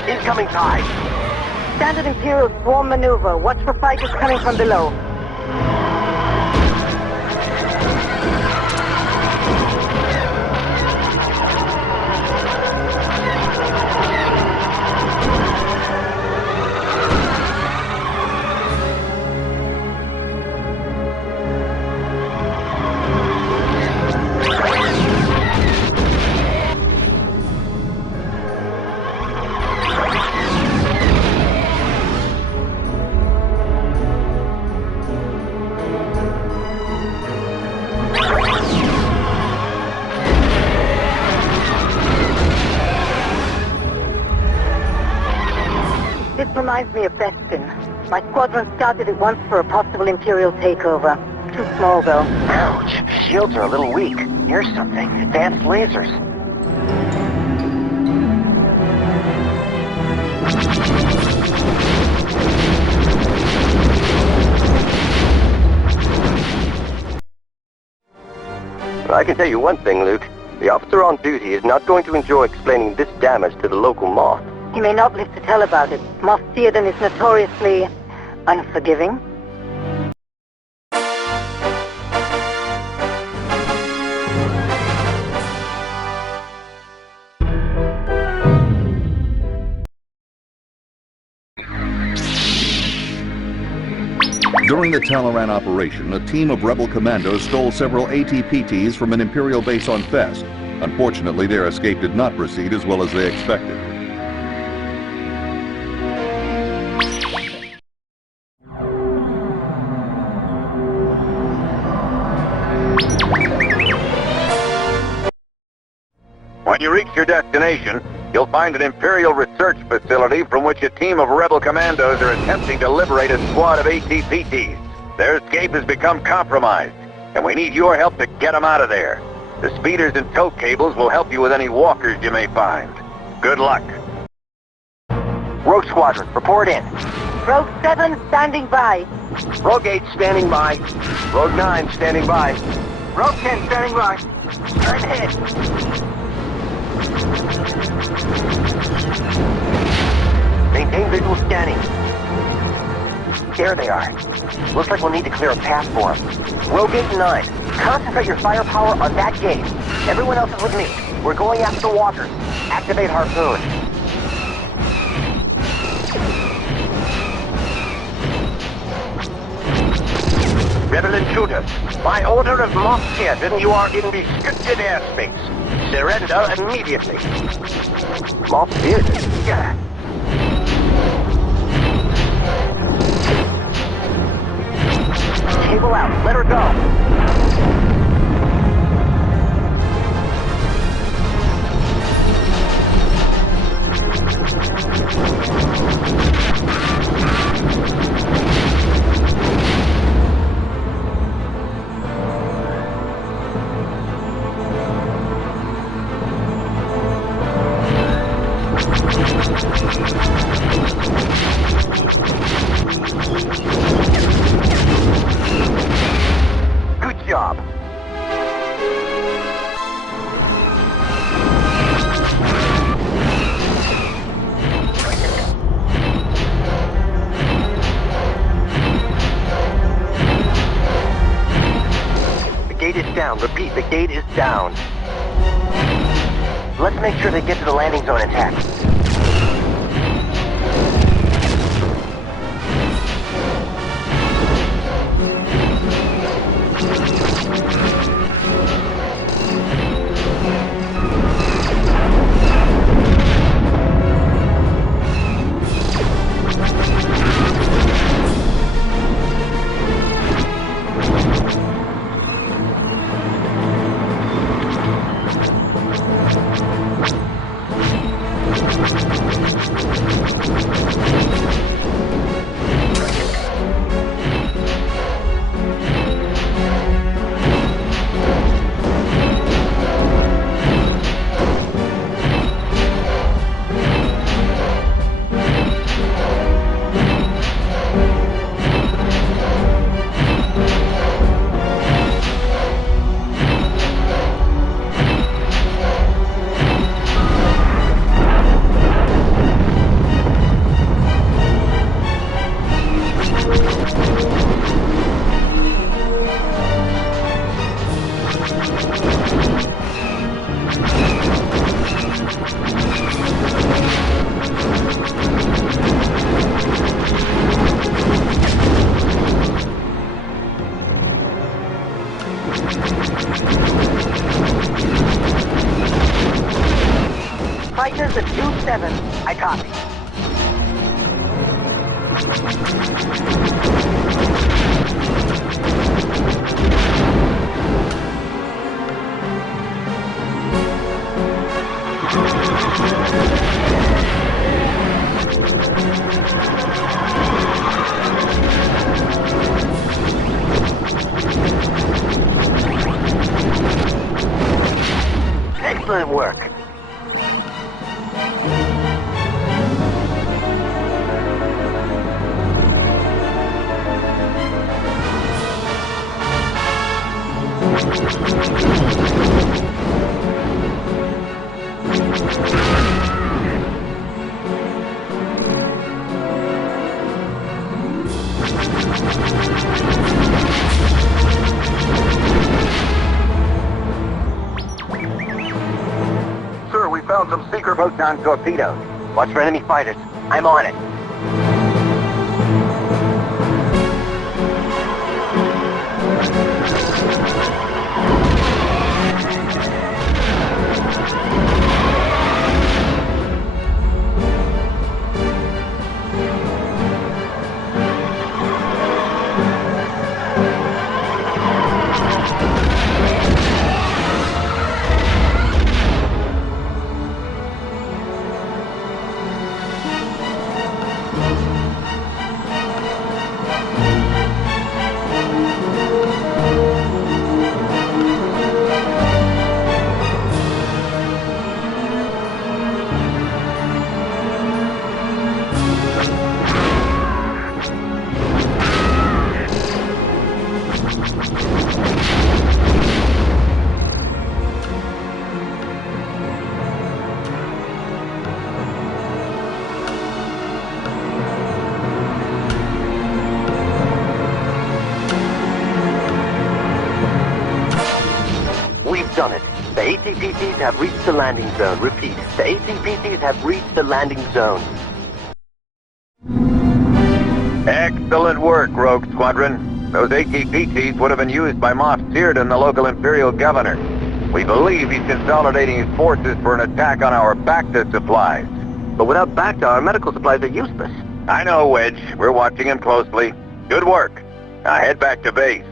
Incoming tide. Standard Imperial swarm maneuver. Watch for fighters coming from below. This reminds me of Defection. My squadron scouted it once for a possible Imperial takeover. Too small, though. Ouch. Shields are a little weak. Here's something. Advanced lasers. I can tell you one thing, Luke. The officer on duty is not going to enjoy explaining this damage to the local Moff. He may not live to tell about it. Moff Seerdon is notoriously unforgiving. During the Taloraan operation, a team of rebel commandos stole several AT-PTs from an Imperial base on Fest. Unfortunately, their escape did not proceed as well as they expected. When you reach your destination, you'll find an Imperial research facility from which a team of rebel commandos are attempting to liberate a squad of AT-PTs. Their escape has become compromised, and we need your help to get them out of there. The speeders and tow cables will help you with any walkers you may find. Good luck. Rogue Squadron, report in. Rogue 7 standing by. Rogue 8 standing by. Rogue 9 standing by. Rogue 10 standing by. I'm hit. Maintain visual scanning. There they are. Looks like we'll need to clear a path for them. Rogue 8 and 9, concentrate your firepower on that gate. Everyone else is with me. We're going after the walkers. Activate Harpoon. Rebel intruders, by order of Moff Seerdon, you are in restricted airspace. Surrender immediately. Moff Seerdon. Yeah. Cable out. Let her go. Good job. The gate is down. Repeat, the gate is down. Let's make sure they get to the landing zone intact. Fighters at 2-7. I copy. Excellent work. Sir, we found some seeker photon torpedoes. Watch for enemy fighters. I'm on it. Done it. The ATPCs have reached the landing zone. Repeat, the ATPCs have reached the landing zone. Excellent work, Rogue Squadron. Those ATPCs would have been used by Moff Seerdon, the local Imperial governor. We believe he's consolidating his forces for an attack on our Bacta supplies. But without Bacta, our medical supplies are useless. I know, Wedge. We're watching him closely. Good work. Now head back to base.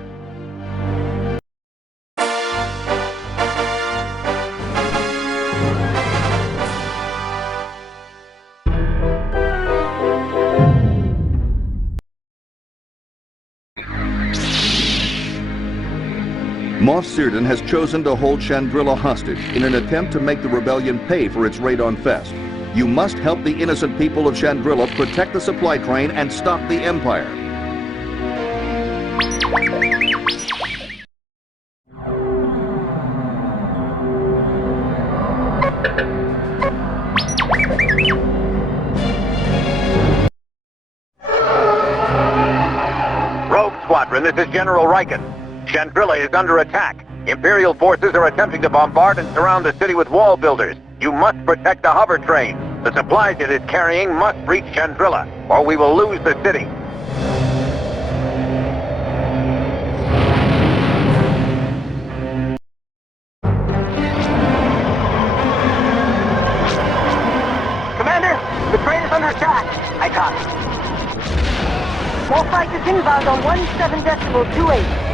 Moff Seerdon has chosen to hold Chandrila hostage in an attempt to make the rebellion pay for its raid on Fest. You must help the innocent people of Chandrila protect the supply train and stop the Empire. Rogue Squadron, this is General Riken. Chandrila is under attack. Imperial forces are attempting to bombard and surround the city with wall builders. You must protect the hover train. The supplies it is carrying must reach Chandrila, or we will lose the city. Commander, the train is under attack. I copy. More fighters inbound on 17.28.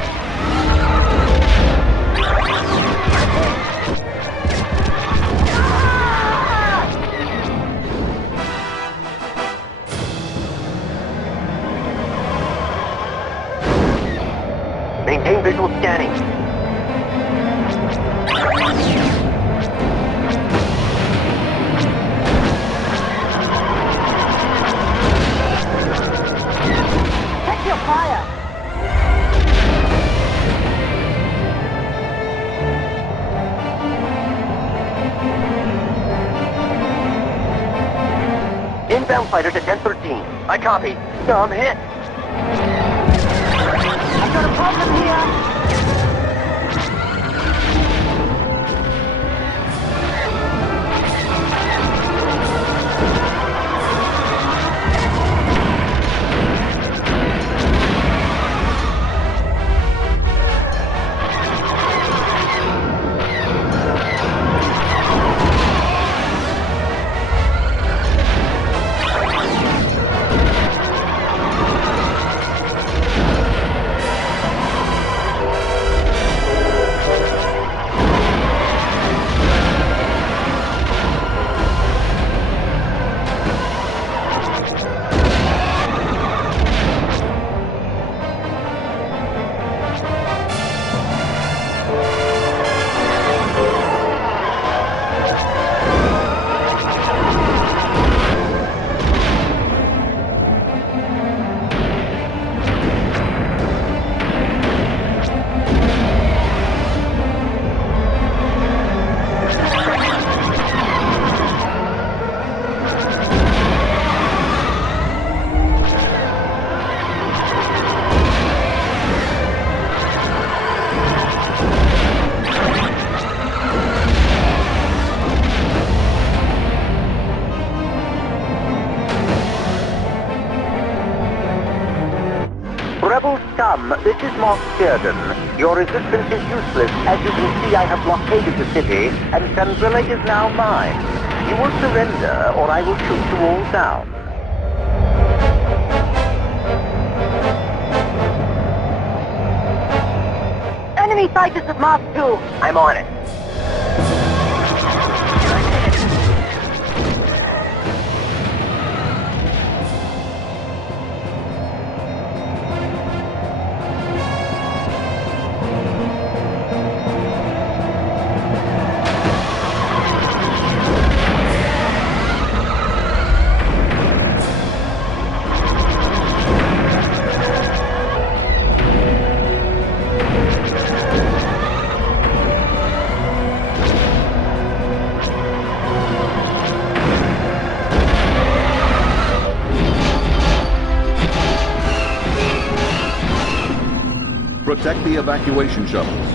Maintain visual scanning. Check your fire. Inbound fighters at 1013. I copy. No, I'm hit. I've got a problem here. Rebels scum, this is Moff Seerdon. Your resistance is useless. As you can see, I have blockaded the city, and Chandrila is now mine. You will surrender, or I will shoot you all down. Enemy fighters at Mark 2. I'm on it. Protect the evacuation shuttles.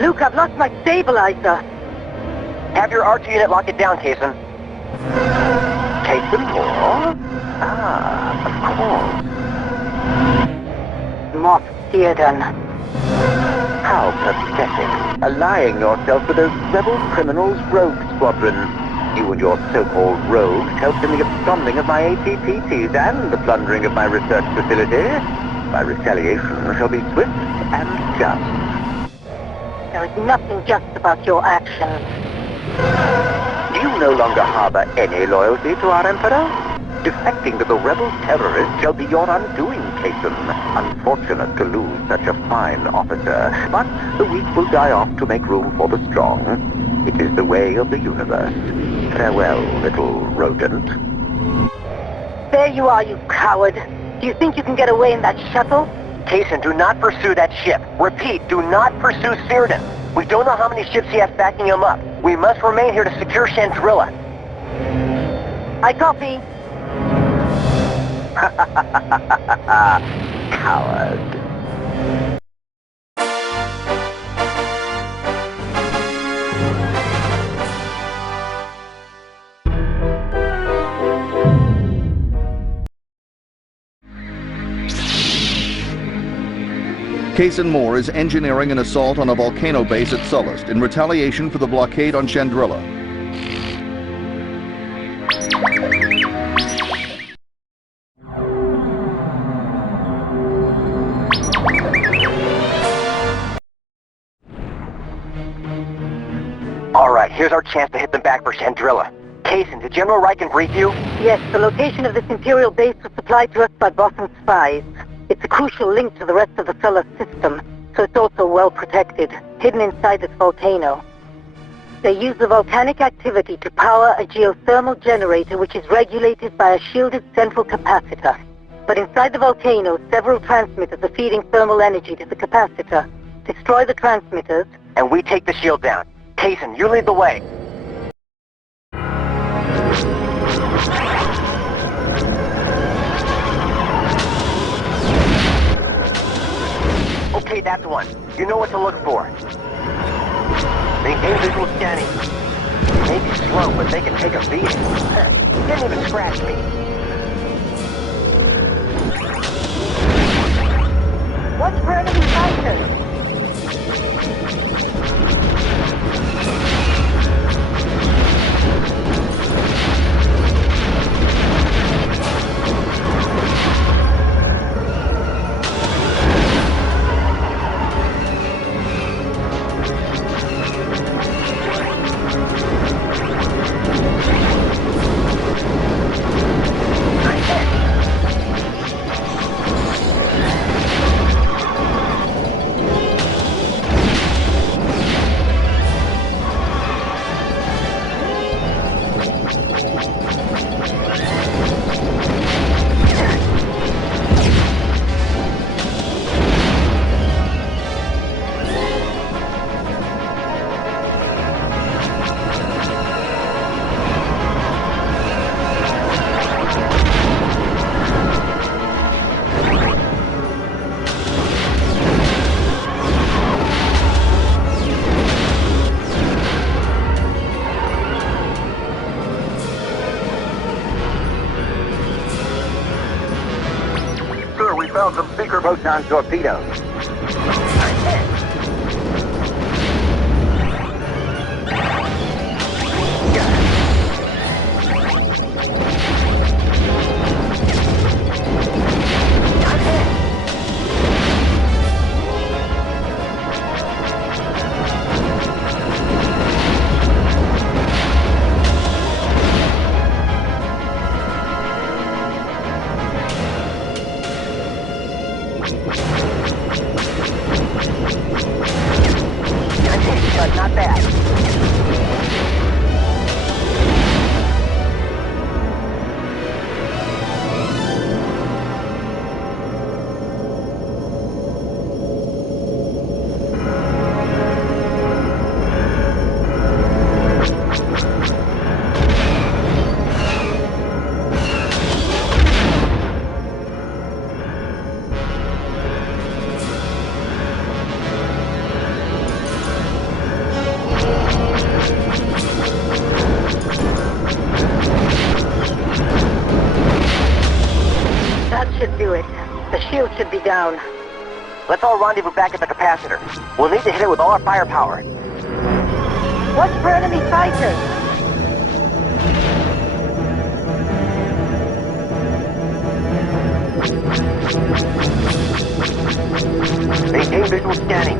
Luke, I've lost my stabilizer. Have your RT unit lock it down, Kaysen. Kaysen Moore? Ah, of course. Moff Seerdon. How pathetic. Allying yourself with those rebel criminals' Rogue Squadron. You and your so-called rogues helped in the absconding of my ATPTs and the plundering of my research facility. My retaliation shall be swift and just. There is nothing just about your actions. You no longer harbor any loyalty to our Emperor? Defecting to the rebel terrorists shall be your undoing, Kaysen. Unfortunate to lose such a fine officer, but the weak will die off to make room for the strong. It is the way of the universe. Farewell, little rodent. There you are, you coward. Do you think you can get away in that shuttle? Kaysen, do not pursue that ship. Repeat, do not pursue Seerdon. We don't know how many ships he has backing him up. We must remain here to secure Chandrila. I copy. Coward. Kaysen Moore is engineering an assault on a volcano base at Sullust in retaliation for the blockade on Chandrila. All right, here's our chance to hit them back for Chandrila. Kaysen, did General Riken brief you? Yes, the location of this Imperial base was supplied to us by Boston spies. It's a crucial link to the rest of the solar system, so it's also well protected, hidden inside this volcano. They use the volcanic activity to power a geothermal generator which is regulated by a shielded central capacitor. But inside the volcano, several transmitters are feeding thermal energy to the capacitor. Destroy the transmitters, and we take the shield down. Kaysen, you lead the way. Okay, that's one. You know what to look for. Maintain visual scanning. They may be slow, but they can take a beating. Didn't even scratch me. watch for enemy fighters. Some secret proton torpedoes. down. Let's all rendezvous back at the capacitor. We'll need to hit it with all our firepower. Watch for enemy fighters! Maintain visual scanning.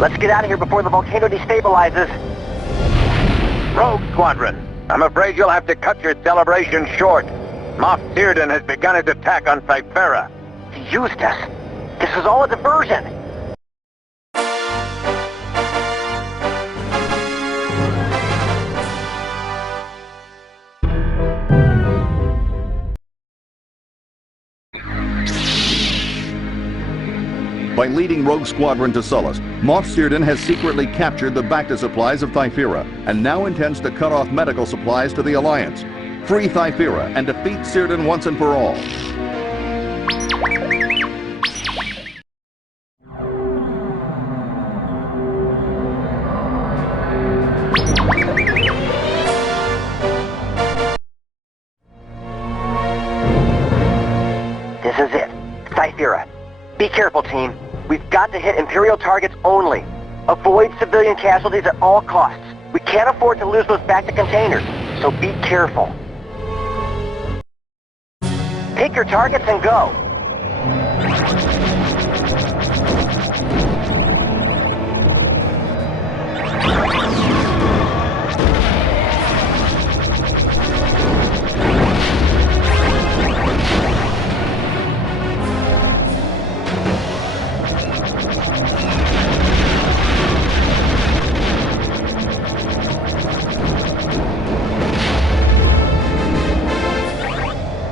Let's get out of here before the volcano destabilizes. Rogue Squadron, I'm afraid you'll have to cut your celebration short. Moff Seerdon has begun his attack on Cyphera. He used us. This is all a diversion. By leading Rogue Squadron to Sullust, Moff Seerdon has secretly captured the Bacta supplies of Cyphera and now intends to cut off medical supplies to the Alliance. Free Cyphera and defeat Seerdon once and for all. This is it. Cyphera. Be careful, team. We've got to hit Imperial targets only. Avoid civilian casualties at all costs. We can't afford to lose those Bacta containers, so be careful. Pick your targets and go.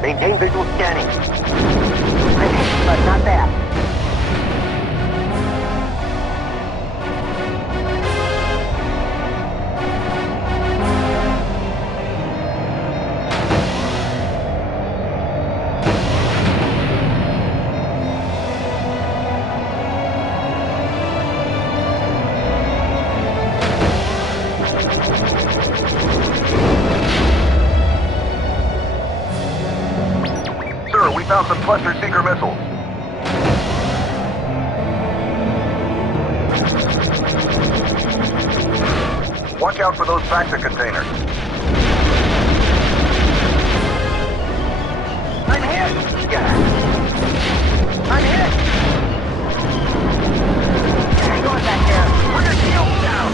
Maintain visual scanning. I'm hit, but not bad. Found some cluster seeker missiles. Watch out for those Bacta containers. I'm hit! I'm hit! Hang on back there. Put your shields down!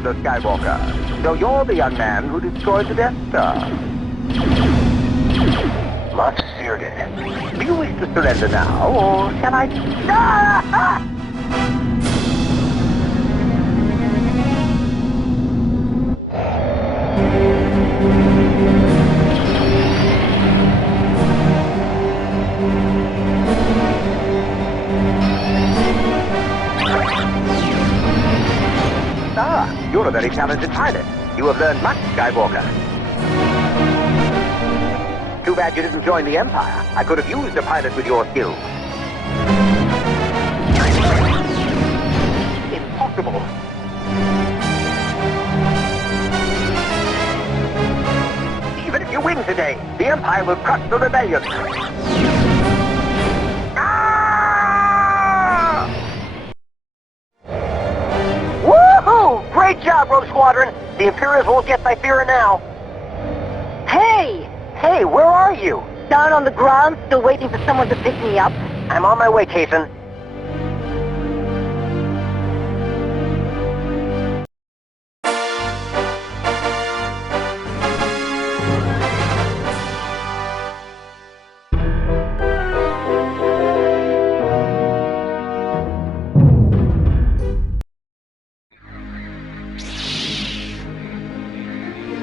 Commander Skywalker. So you're the young man who destroyed the Death Star. Master Seerdon, do you wish to surrender now, or shall I... Ah! You're a very talented pilot. You have learned much, Skywalker. Too bad you didn't join the Empire. I could have used a pilot with your skills. Impossible. Even if you win today, the Empire will crush the rebellion. Great job, Rogue Squadron! The Imperials won't get by fear now. Hey! Hey, where are you? Down on the ground, still waiting for someone to pick me up. I'm on my way, Kessel.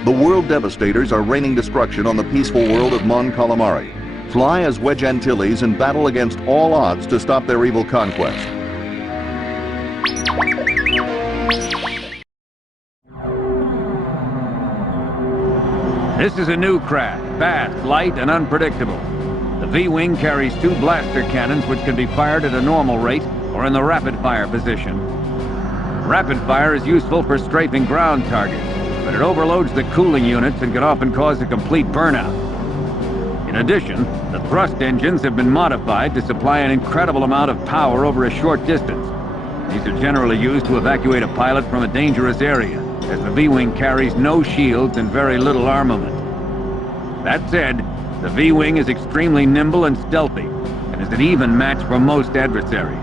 The World Devastators are raining destruction on the peaceful world of Mon Calamari. Fly as Wedge Antilles and battle against all odds to stop their evil conquest. This is a new craft, fast, light, and unpredictable. The V-Wing carries 2 blaster cannons which can be fired at a normal rate or in the rapid-fire position. Rapid fire is useful for strafing ground targets, but it overloads the cooling units and can often cause a complete burnout. In addition, the thrust engines have been modified to supply an incredible amount of power over a short distance. These are generally used to evacuate a pilot from a dangerous area, as the V-Wing carries no shields and very little armament. That said, the V-Wing is extremely nimble and stealthy, and is an even match for most adversaries.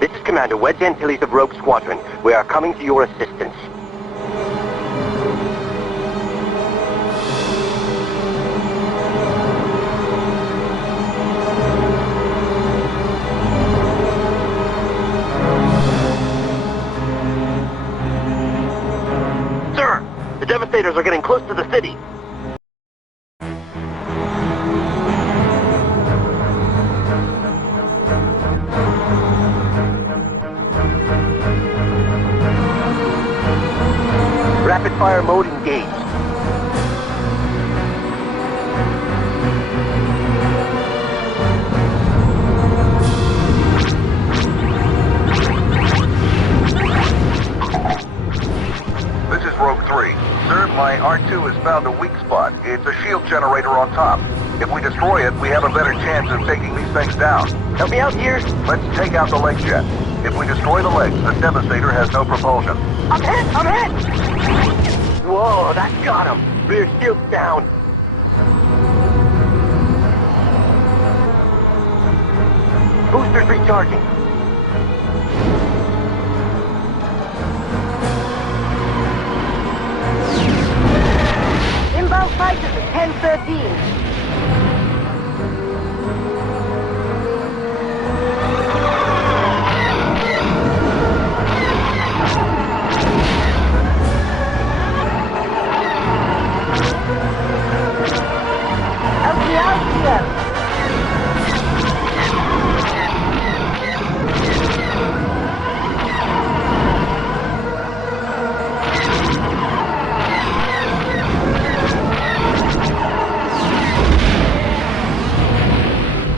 This is Commander Wedge Antilles of Rogue Squadron. We are coming to your assistance. the Devastators are getting close to the city. Rapid fire mode engaged. This is Rogue 3. Sir, my R2 has found a weak spot. It's a shield generator on top. If we destroy it, we have a better chance of taking these things down. Help me out here. Let's take out the leg jet. If we destroy the legs, the Devastator has no propulsion. I'm hit! I'm hit! Whoa, that got him. Rear shield's down. Boosters recharging. Inbound fighters at 10:13.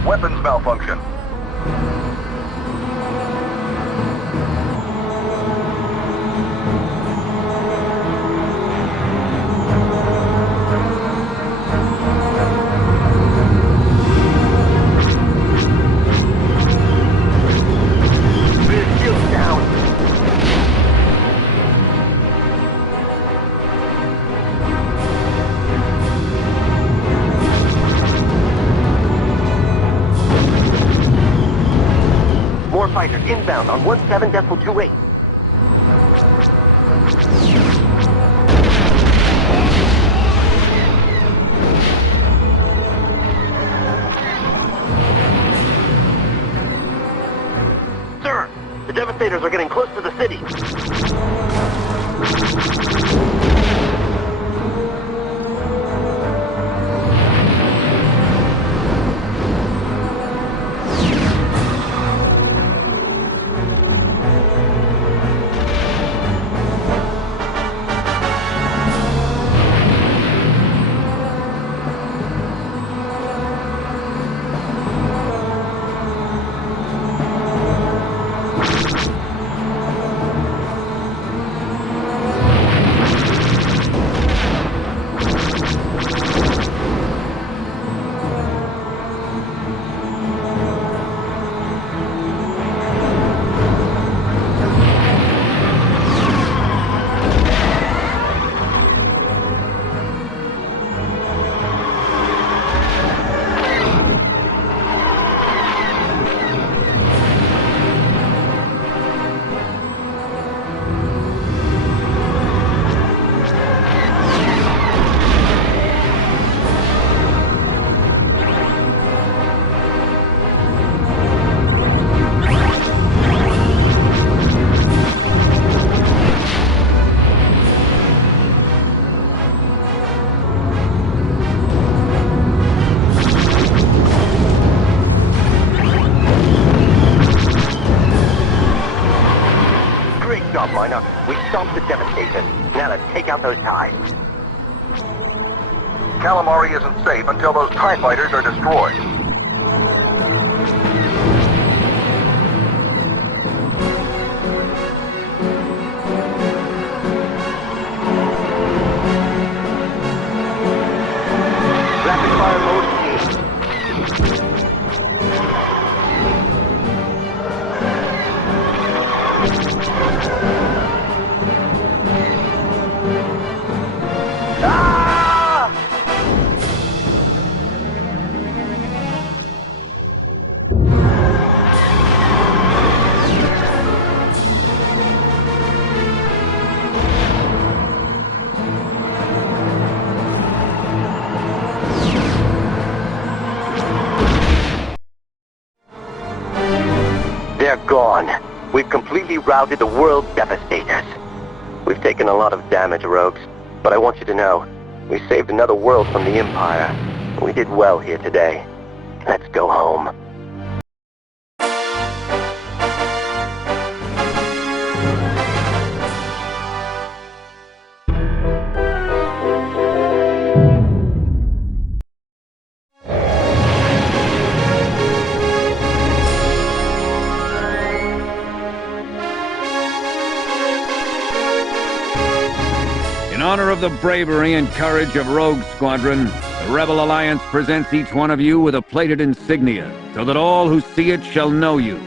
Weapons malfunction. Rear shield's down. More fighters inbound on 17.28. Sir, the Devastators are getting close to the city. We stopped the Devastators. Now let's take out those ties. Calamari isn't safe until those TIE fighters are destroyed. Rapid fire mode engaged. They're gone. We've completely routed the world's Devastators. We've taken a lot of damage, Rogues. But I want you to know, we saved another world from the Empire. We did well here today. Let's go home. In honor of the bravery and courage of Rogue Squadron, the Rebel Alliance presents each one of you with a plated insignia, so that all who see it shall know you.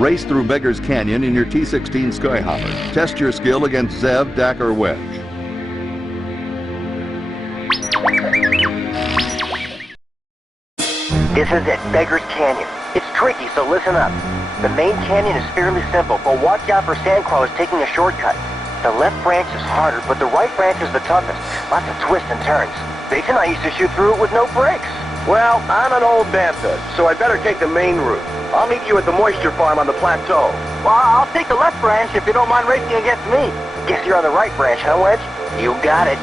Race through Beggar's Canyon in your T-16 Skyhopper. Test your skill against Zev, Dak, or Wedge. This is it, Beggar's Canyon. It's tricky, so listen up. The main canyon is fairly simple, but watch out for sandcrawlers taking a shortcut. The left branch is harder, but the right branch is the toughest. Lots of twists and turns. Basin, I used to shoot through it with no brakes. Well, I'm an old bastard, so I'd better take the main route. I'll meet you at the moisture farm on the plateau. Well, I'll take the left branch if you don't mind racing against me. Guess you're on the right branch, huh, Wedge? You got it.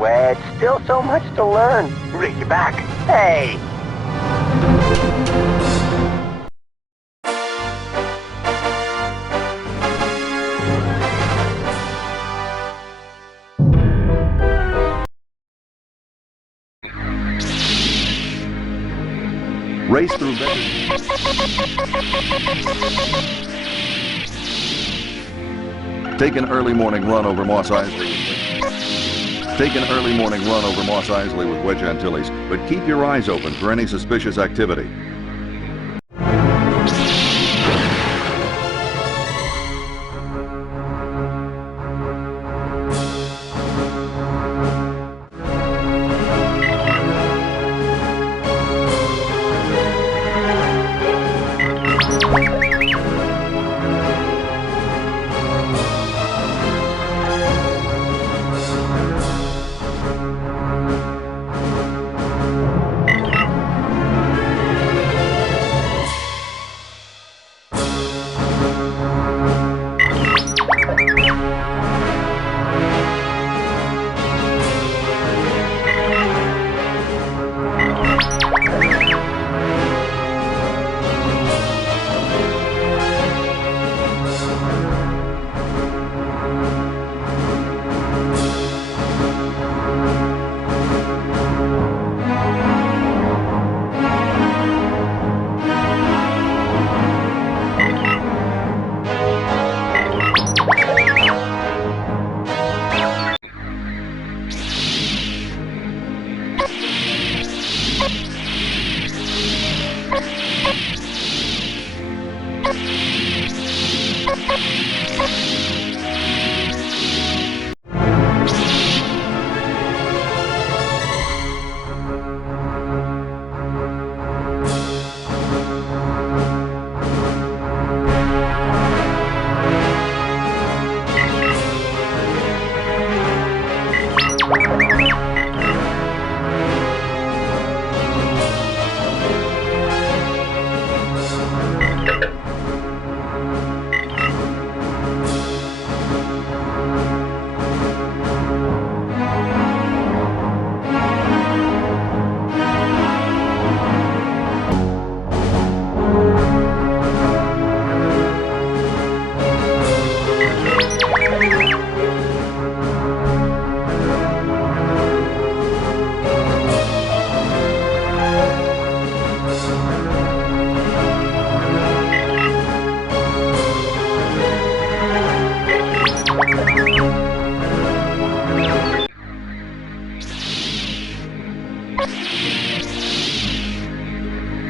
Wedge, still so much to learn. Rick, you're back. Hey! Race through Beggar. Take an early morning run over Mos Eisley. Take an early morning run over Mos Eisley with Wedge Antilles, but keep your eyes open for any suspicious activity.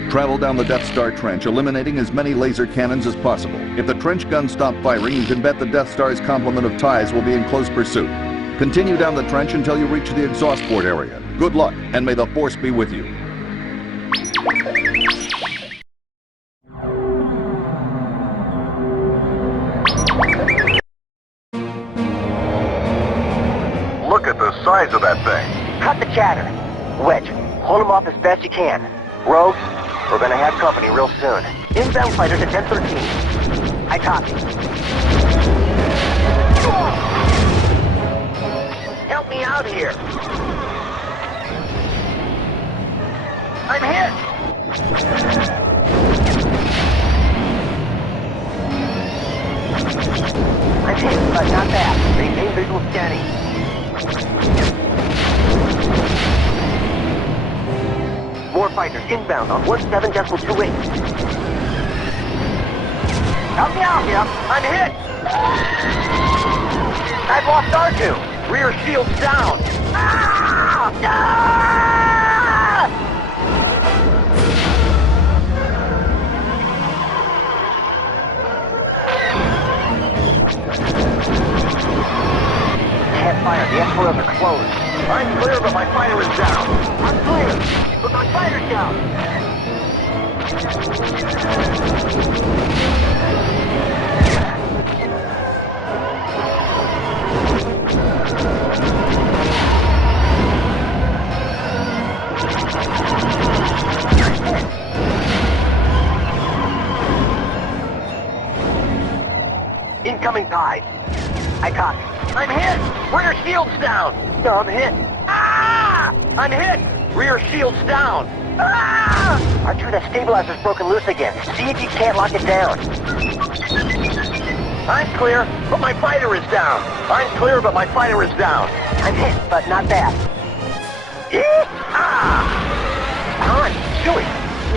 Travel down the Death Star trench, eliminating as many laser cannons as possible. If the trench guns stop firing, you can bet the Death Star's complement of TIEs will be in close pursuit. Continue down the trench until you reach the exhaust port area. Good luck, and may the Force be with you. Look at the size of that thing. Cut the chatter. Wedge, hold him off as best you can. Rogue, we're gonna have company real soon. Inbound fighters at 1013. I copy. Help me out here. I'm hit. I'm hit, but not bad. Maintain visual scanning. More fighters inbound on 17.28. Help me out here. I'm hit. I've lost R2. Rear shield's down. Ah! Ah! Can't fire. The exporters are closed. I'm clear, but my fighter is down. I'm clear, but my fighter's down. Incoming tide. I copy. I'm hit! Rear shield's down! No, I'm hit. Ah! I'm hit! Rear shield's down! Ah! R2, that stabilizer's broken loose again. See if you can't lock it down. I'm clear, but my fighter is down. I'm clear, but my fighter is down. I'm hit, but not bad. Ah! Han, Chewie,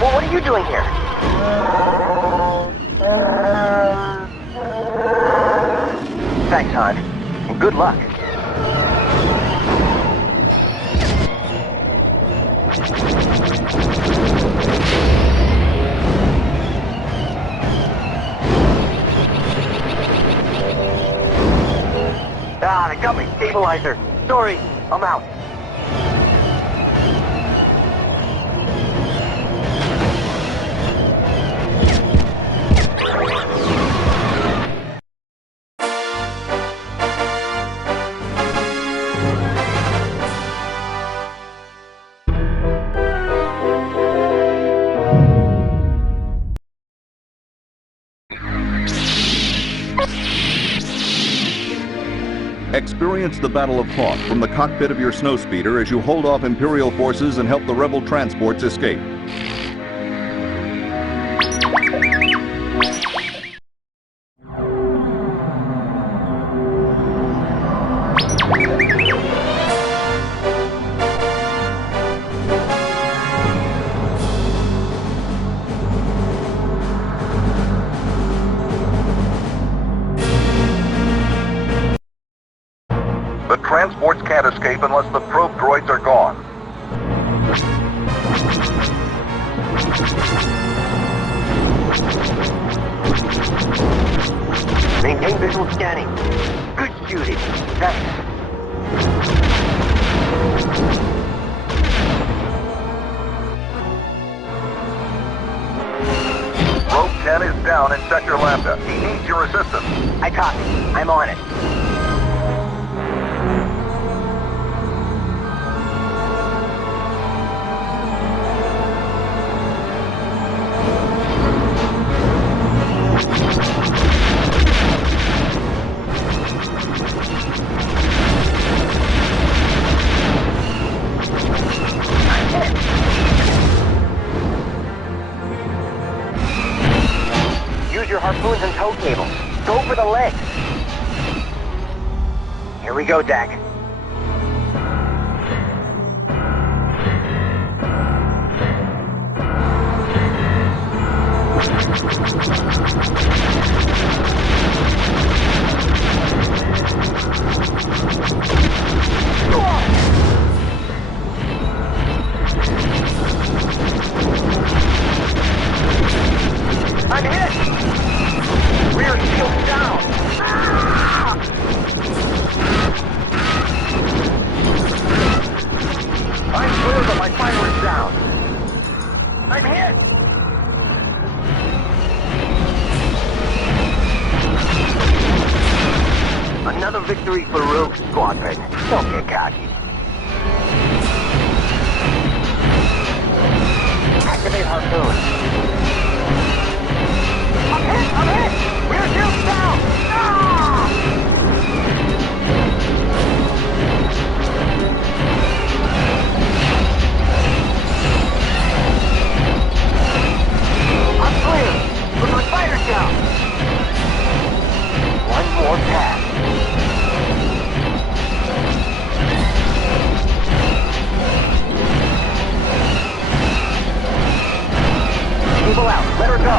well, what are you doing here? Thanks, Han. And good luck. Ah, they got my stabilizer. Sorry, I'm out. Experience the Battle of Hoth from the cockpit of your snowspeeder as you hold off Imperial forces and help the rebel transports escape. The transports can't escape unless the probe droids are gone. Maintain visual scanning. Good shooting. Thanks. Rogue 10 is down in Sector Lambda. He needs your assistance. I copy. I'm on it. Use your harpoons and tow cables. Go for the legs. Here we go, Dak. Another victory for Rogue Squadron. Don't get cocky. Activate harpoon. I'm hit! Rear shield's down! Ah! I'm clear! With my fighters down! One more pass. Cable out. Let her go.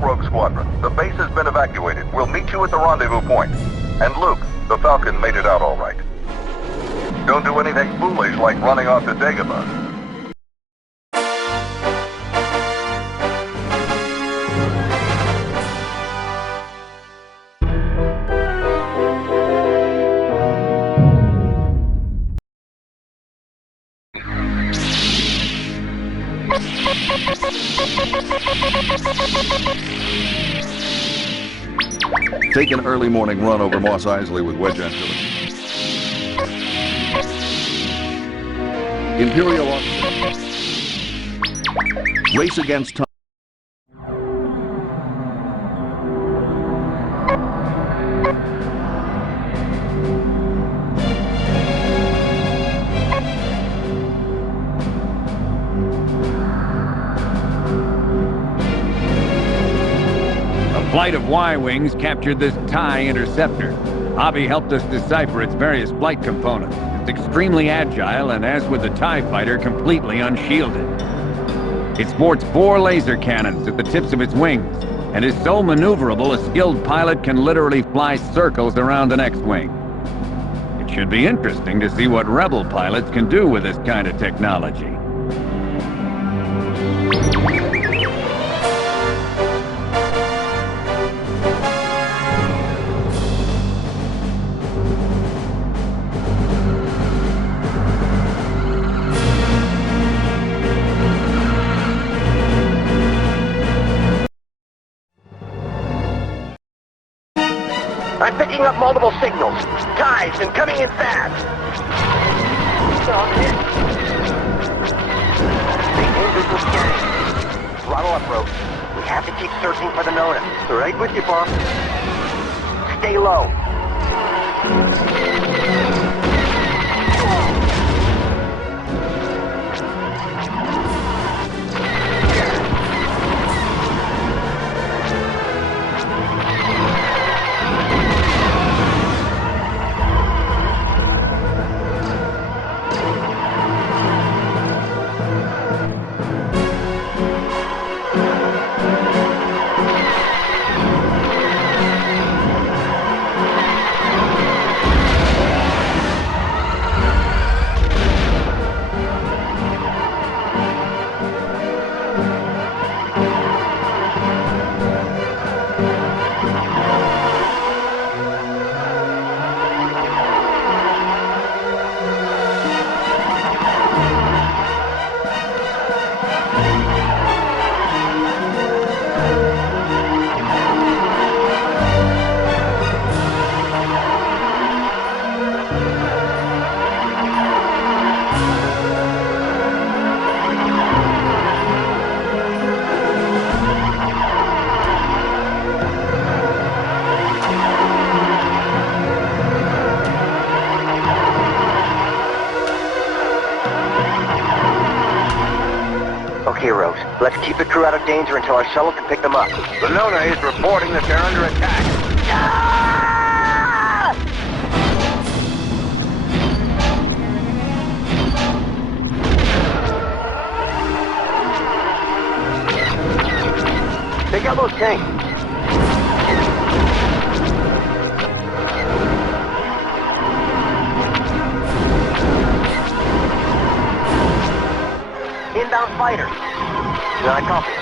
Rogue Squadron. The base has been evacuated. We'll meet you at the rendezvous point. And Luke, the Falcon made it out all right. Don't do anything foolish like running off to Dagobah. Take an early morning run over Mos Eisley with Wedge Antilles. Imperial officer. Race against time. Flight of Y-Wings captured this TIE Interceptor. Hobby helped us decipher its various flight components. It's extremely agile and, as with the TIE fighter, completely unshielded. It sports 4 laser cannons at the tips of its wings and is so maneuverable a skilled pilot can literally fly circles around an X-Wing. It should be interesting to see what Rebel pilots can do with this kind of technology. I'm picking up multiple signals. Ties and coming in fast. Invisible scanning. Throttle up, Rogue. We have to keep searching for the Nonnah. Right with you, boss. Stay low. Let's keep the crew out of danger until our shuttle can pick them up. The Nonnah is reporting that they're under attack. Take out those tanks. Inbound fighters. I copy.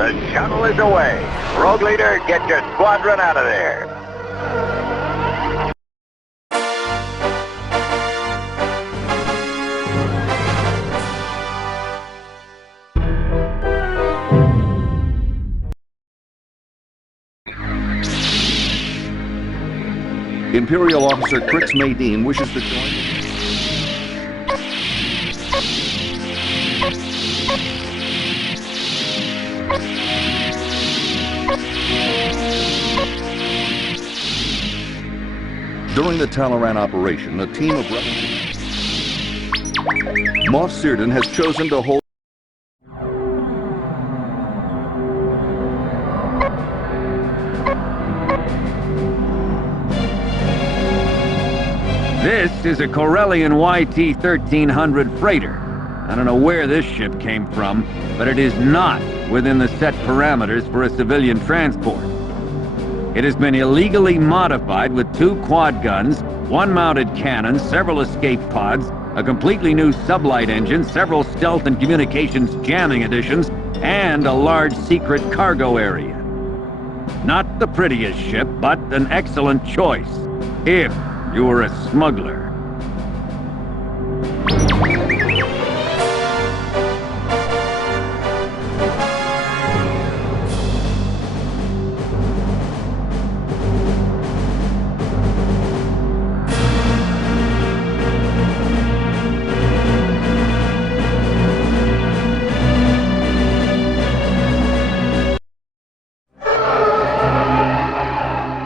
The shuttle is away. Rogue Leader, get your squadron out of there. Imperial officer Crix Maydean wishes to join. During the Taloraan operation, a team of Moff Seerdon has chosen to hold. This is a Corellian YT-1300 freighter. I don't know where this ship came from, but it is not within the set parameters for a civilian transport. It has been illegally modified with 2 quad guns, 1 mounted cannon, several escape pods, a completely new sublight engine, several stealth and communications jamming additions, and a large secret cargo area. Not the prettiest ship, but an excellent choice, if you were a smuggler.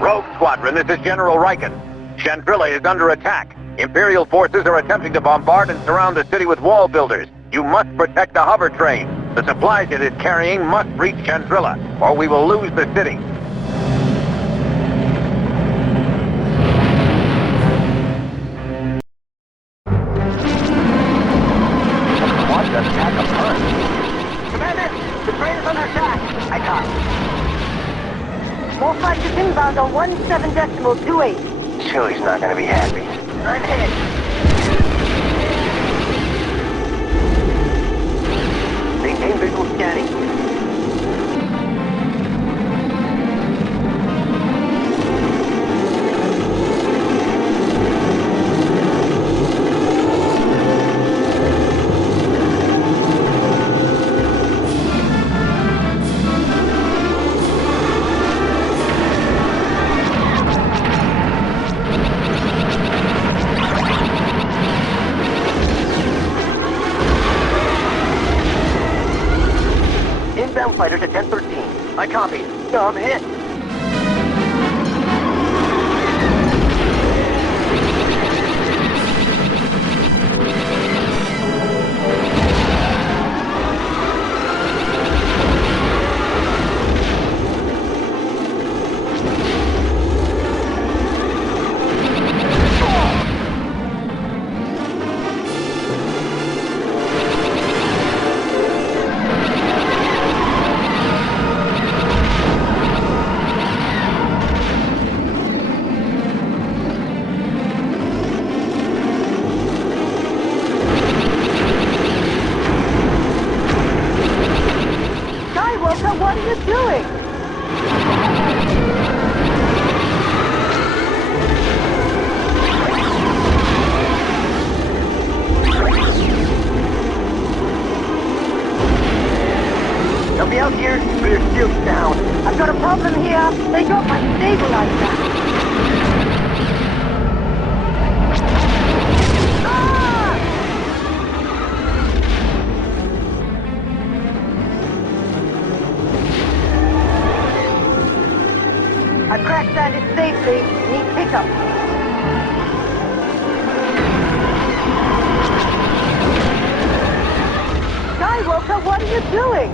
Rogue Squadron, this is General Riken. Chandrila is under attack. Imperial forces are attempting to bombard and surround the city with wall builders. You must protect the hover train. The supplies it is carrying must reach Chandrila, or we will lose the city. Commander, the train is under attack. I caught. More fighters inbound on 17.28. Chili's not gonna be happy. I'm hit. Maintain visual scanning. Inbound fighters at 10:13. I copy. No, I'm hit. Skywalker, what are you doing? Help me out here. Rear shield's down. I've got a problem here. They got my stabilizer. I've crash landed safely. Need pickup. Skywalker, what are you doing?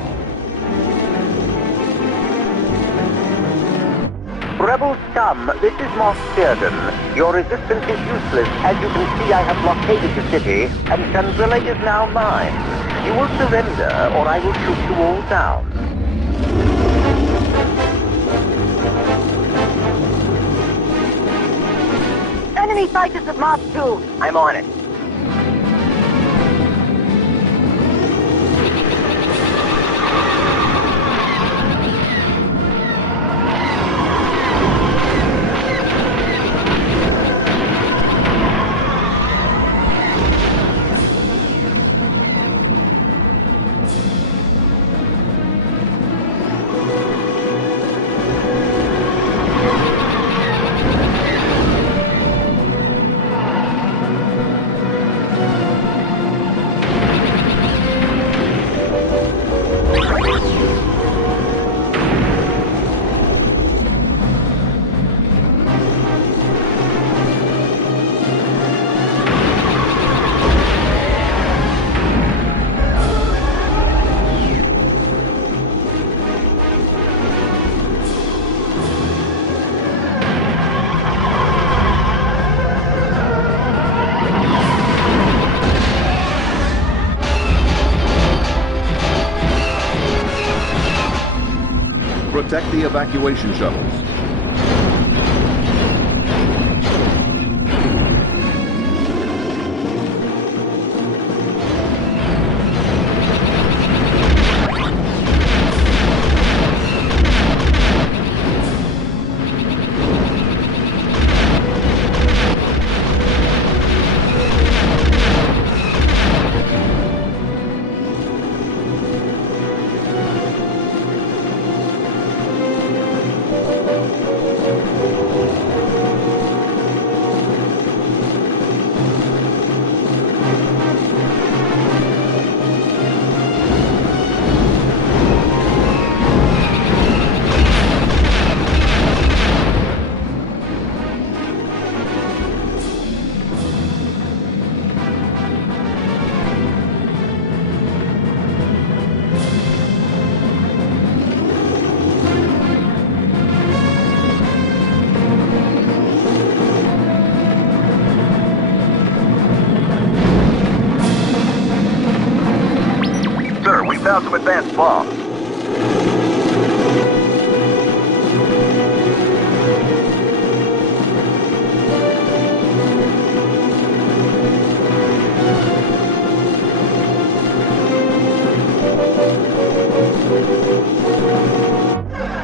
Rebel scum, this is Moff Seerdon. Your resistance is useless. As you can see, I have blockaded the city, and Chandrila is now mine. You will surrender, or I will shoot you all down. Enemy fighters at Mark 2. I'm on it. Protect the evacuation shuttles. advanced bombs.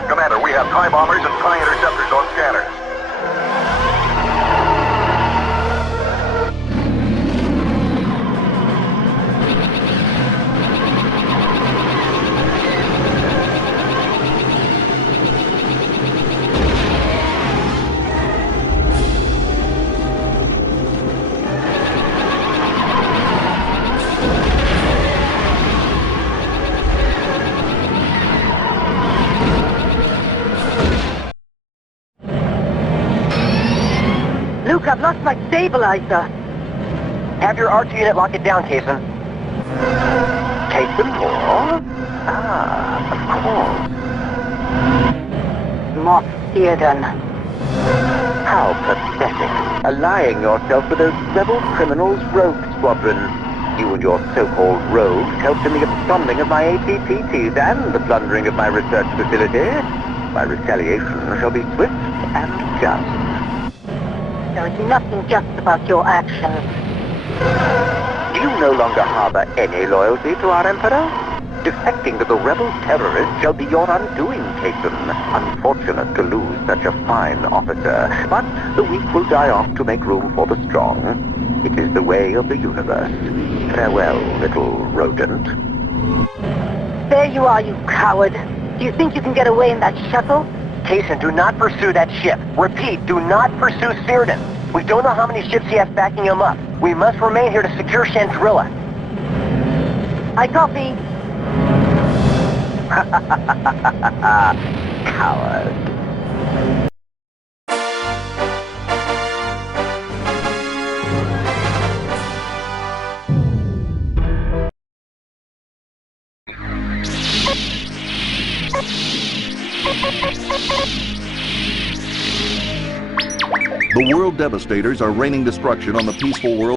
Commander, we have TIE bombers and TIE interceptors on scanners. Luke, I've lost my stabilizer. Have your R2 unit lock it down, Kaysen. Kaysen or? Ah, of course. Moff Seerdon. How pathetic. Allying yourself with those rebel criminals Rogue Squadron. You and your so-called rogues helped in the absconding of my ATPTs and the plundering of my research facility. My retaliation shall be swift and just. There is nothing just about your actions. You no longer harbor any loyalty to our Emperor? Defecting to the rebel terrorists shall be your undoing, Kaysen. Unfortunate to lose such a fine officer, but the weak will die off to make room for the strong. It is the way of the universe. Farewell, little rodent. There you are, you coward. Do you think you can get away in that shuttle? Kaysen, do not pursue that ship. Repeat, do not pursue Seerdon. We don't know how many ships he has backing him up. We must remain here to secure Chandrila. I copy. Coward. The World Devastators are raining destruction on the peaceful world.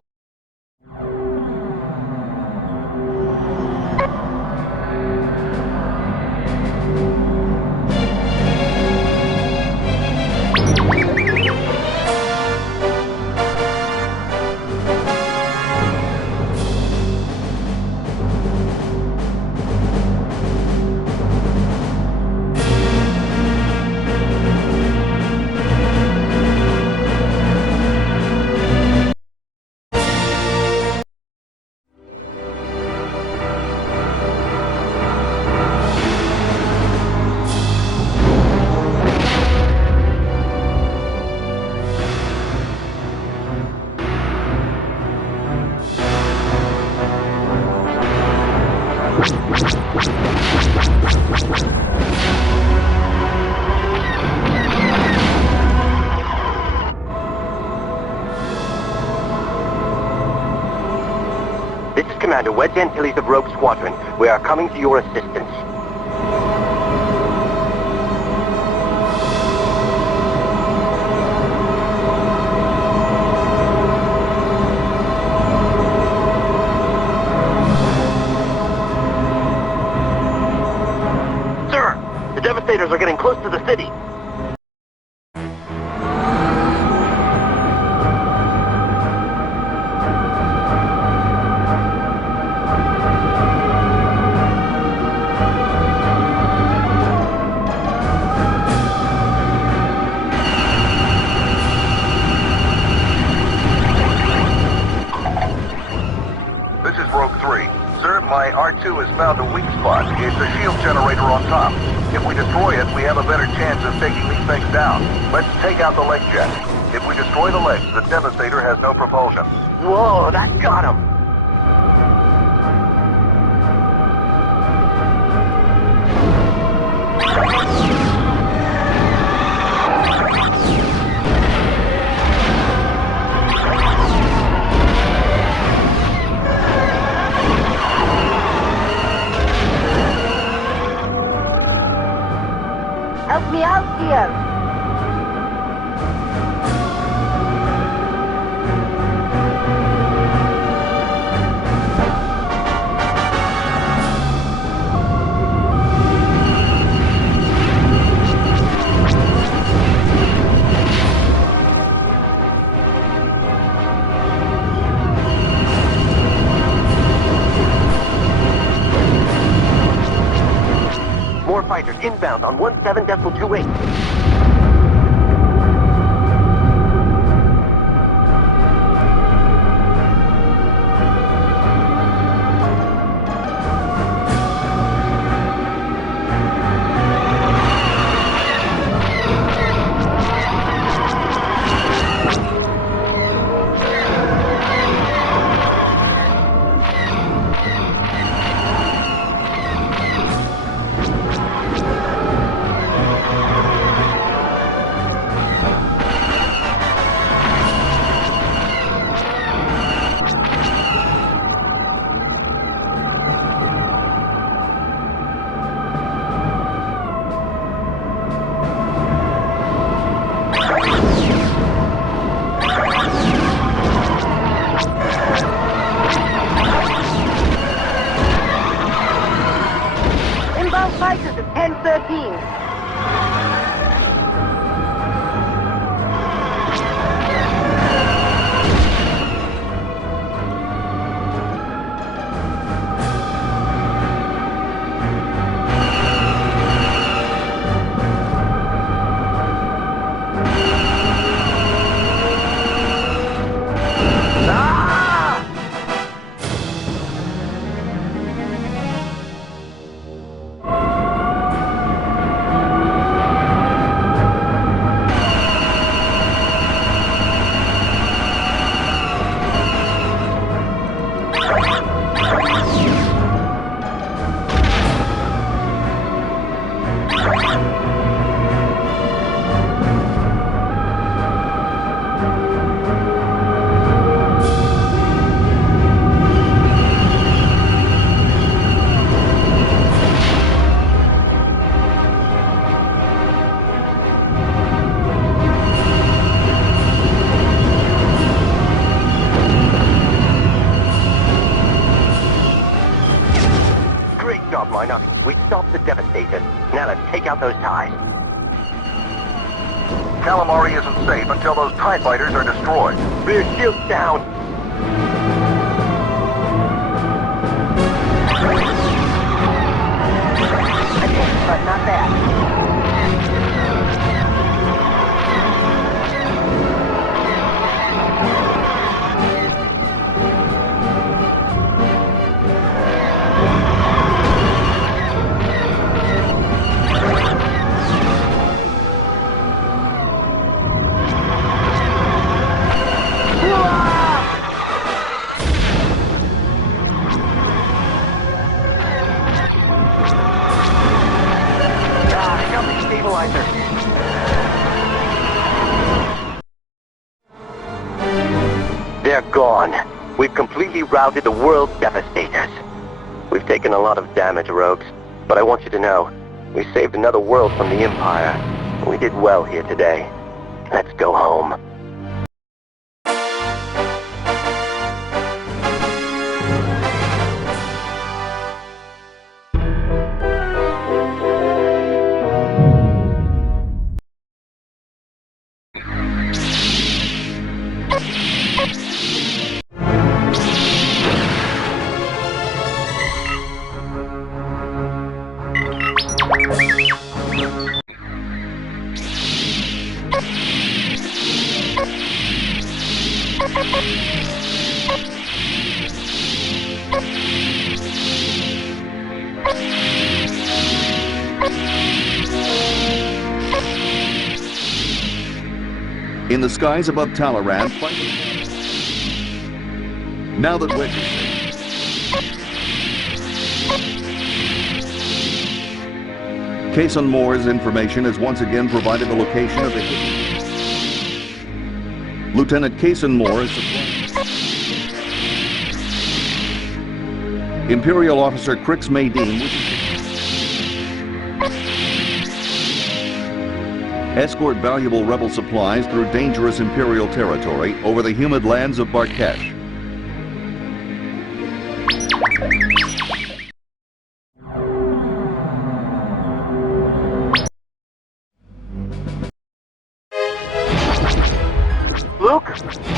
This is Commander Wedge Antilles of Rogue Squadron. We are coming to your assistance. Sir, the Devastators are getting close to the city. My R2 has found a weak spot. It's a shield generator on top. If we destroy it, we have a better chance of taking these things down. Let's take out the leg jet. If we destroy the legs, the Devastator has no propulsion. Whoa, that got him! Help me out here! inbound on 17.28. Fighters at 10:13. We stopped the Devastators. Now let's take out those TIEs. Calamari isn't safe until those TIE fighters are destroyed. Rear shields down. But not bad. They're gone. We've completely routed the world's Devastators. We've taken a lot of damage, Rogues, but I want you to know, we saved another world from the Empire. We did well here today. Let's go home. In the skies above Taloraan, now that Wedge is safe, Cason Moore's information has once again provided the location of the hidden. Lieutenant Cason Moore is supplying Imperial Officer Crix Maydean escort valuable rebel supplies through dangerous Imperial territory over the humid lands of Barkhesh. Luke,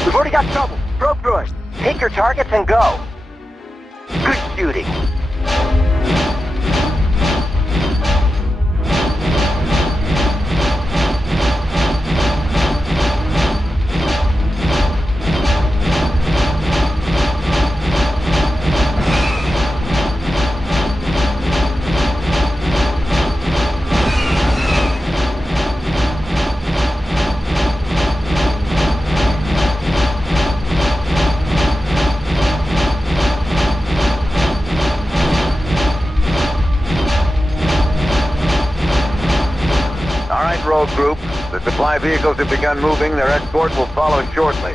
we've already got trouble. Probe droid, take your targets and go. Good shooting. All right, Rogue Group. The supply vehicles have begun moving. Their escort will follow shortly.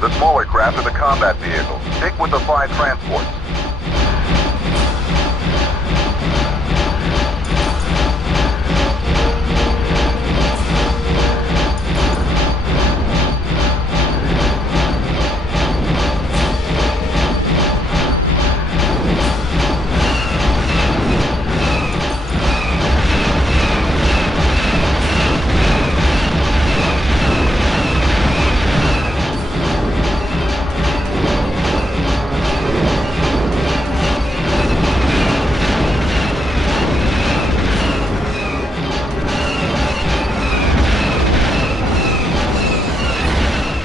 The smaller craft are the combat vehicles. Stick with the 5 transports.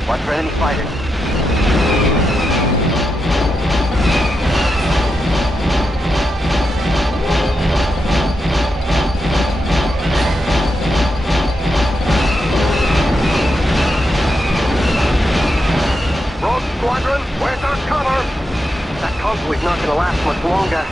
Watch for enemy fighters. Rogue Squadron, where's our cover? That convoy's not gonna last much longer.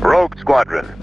Rogue Squadron,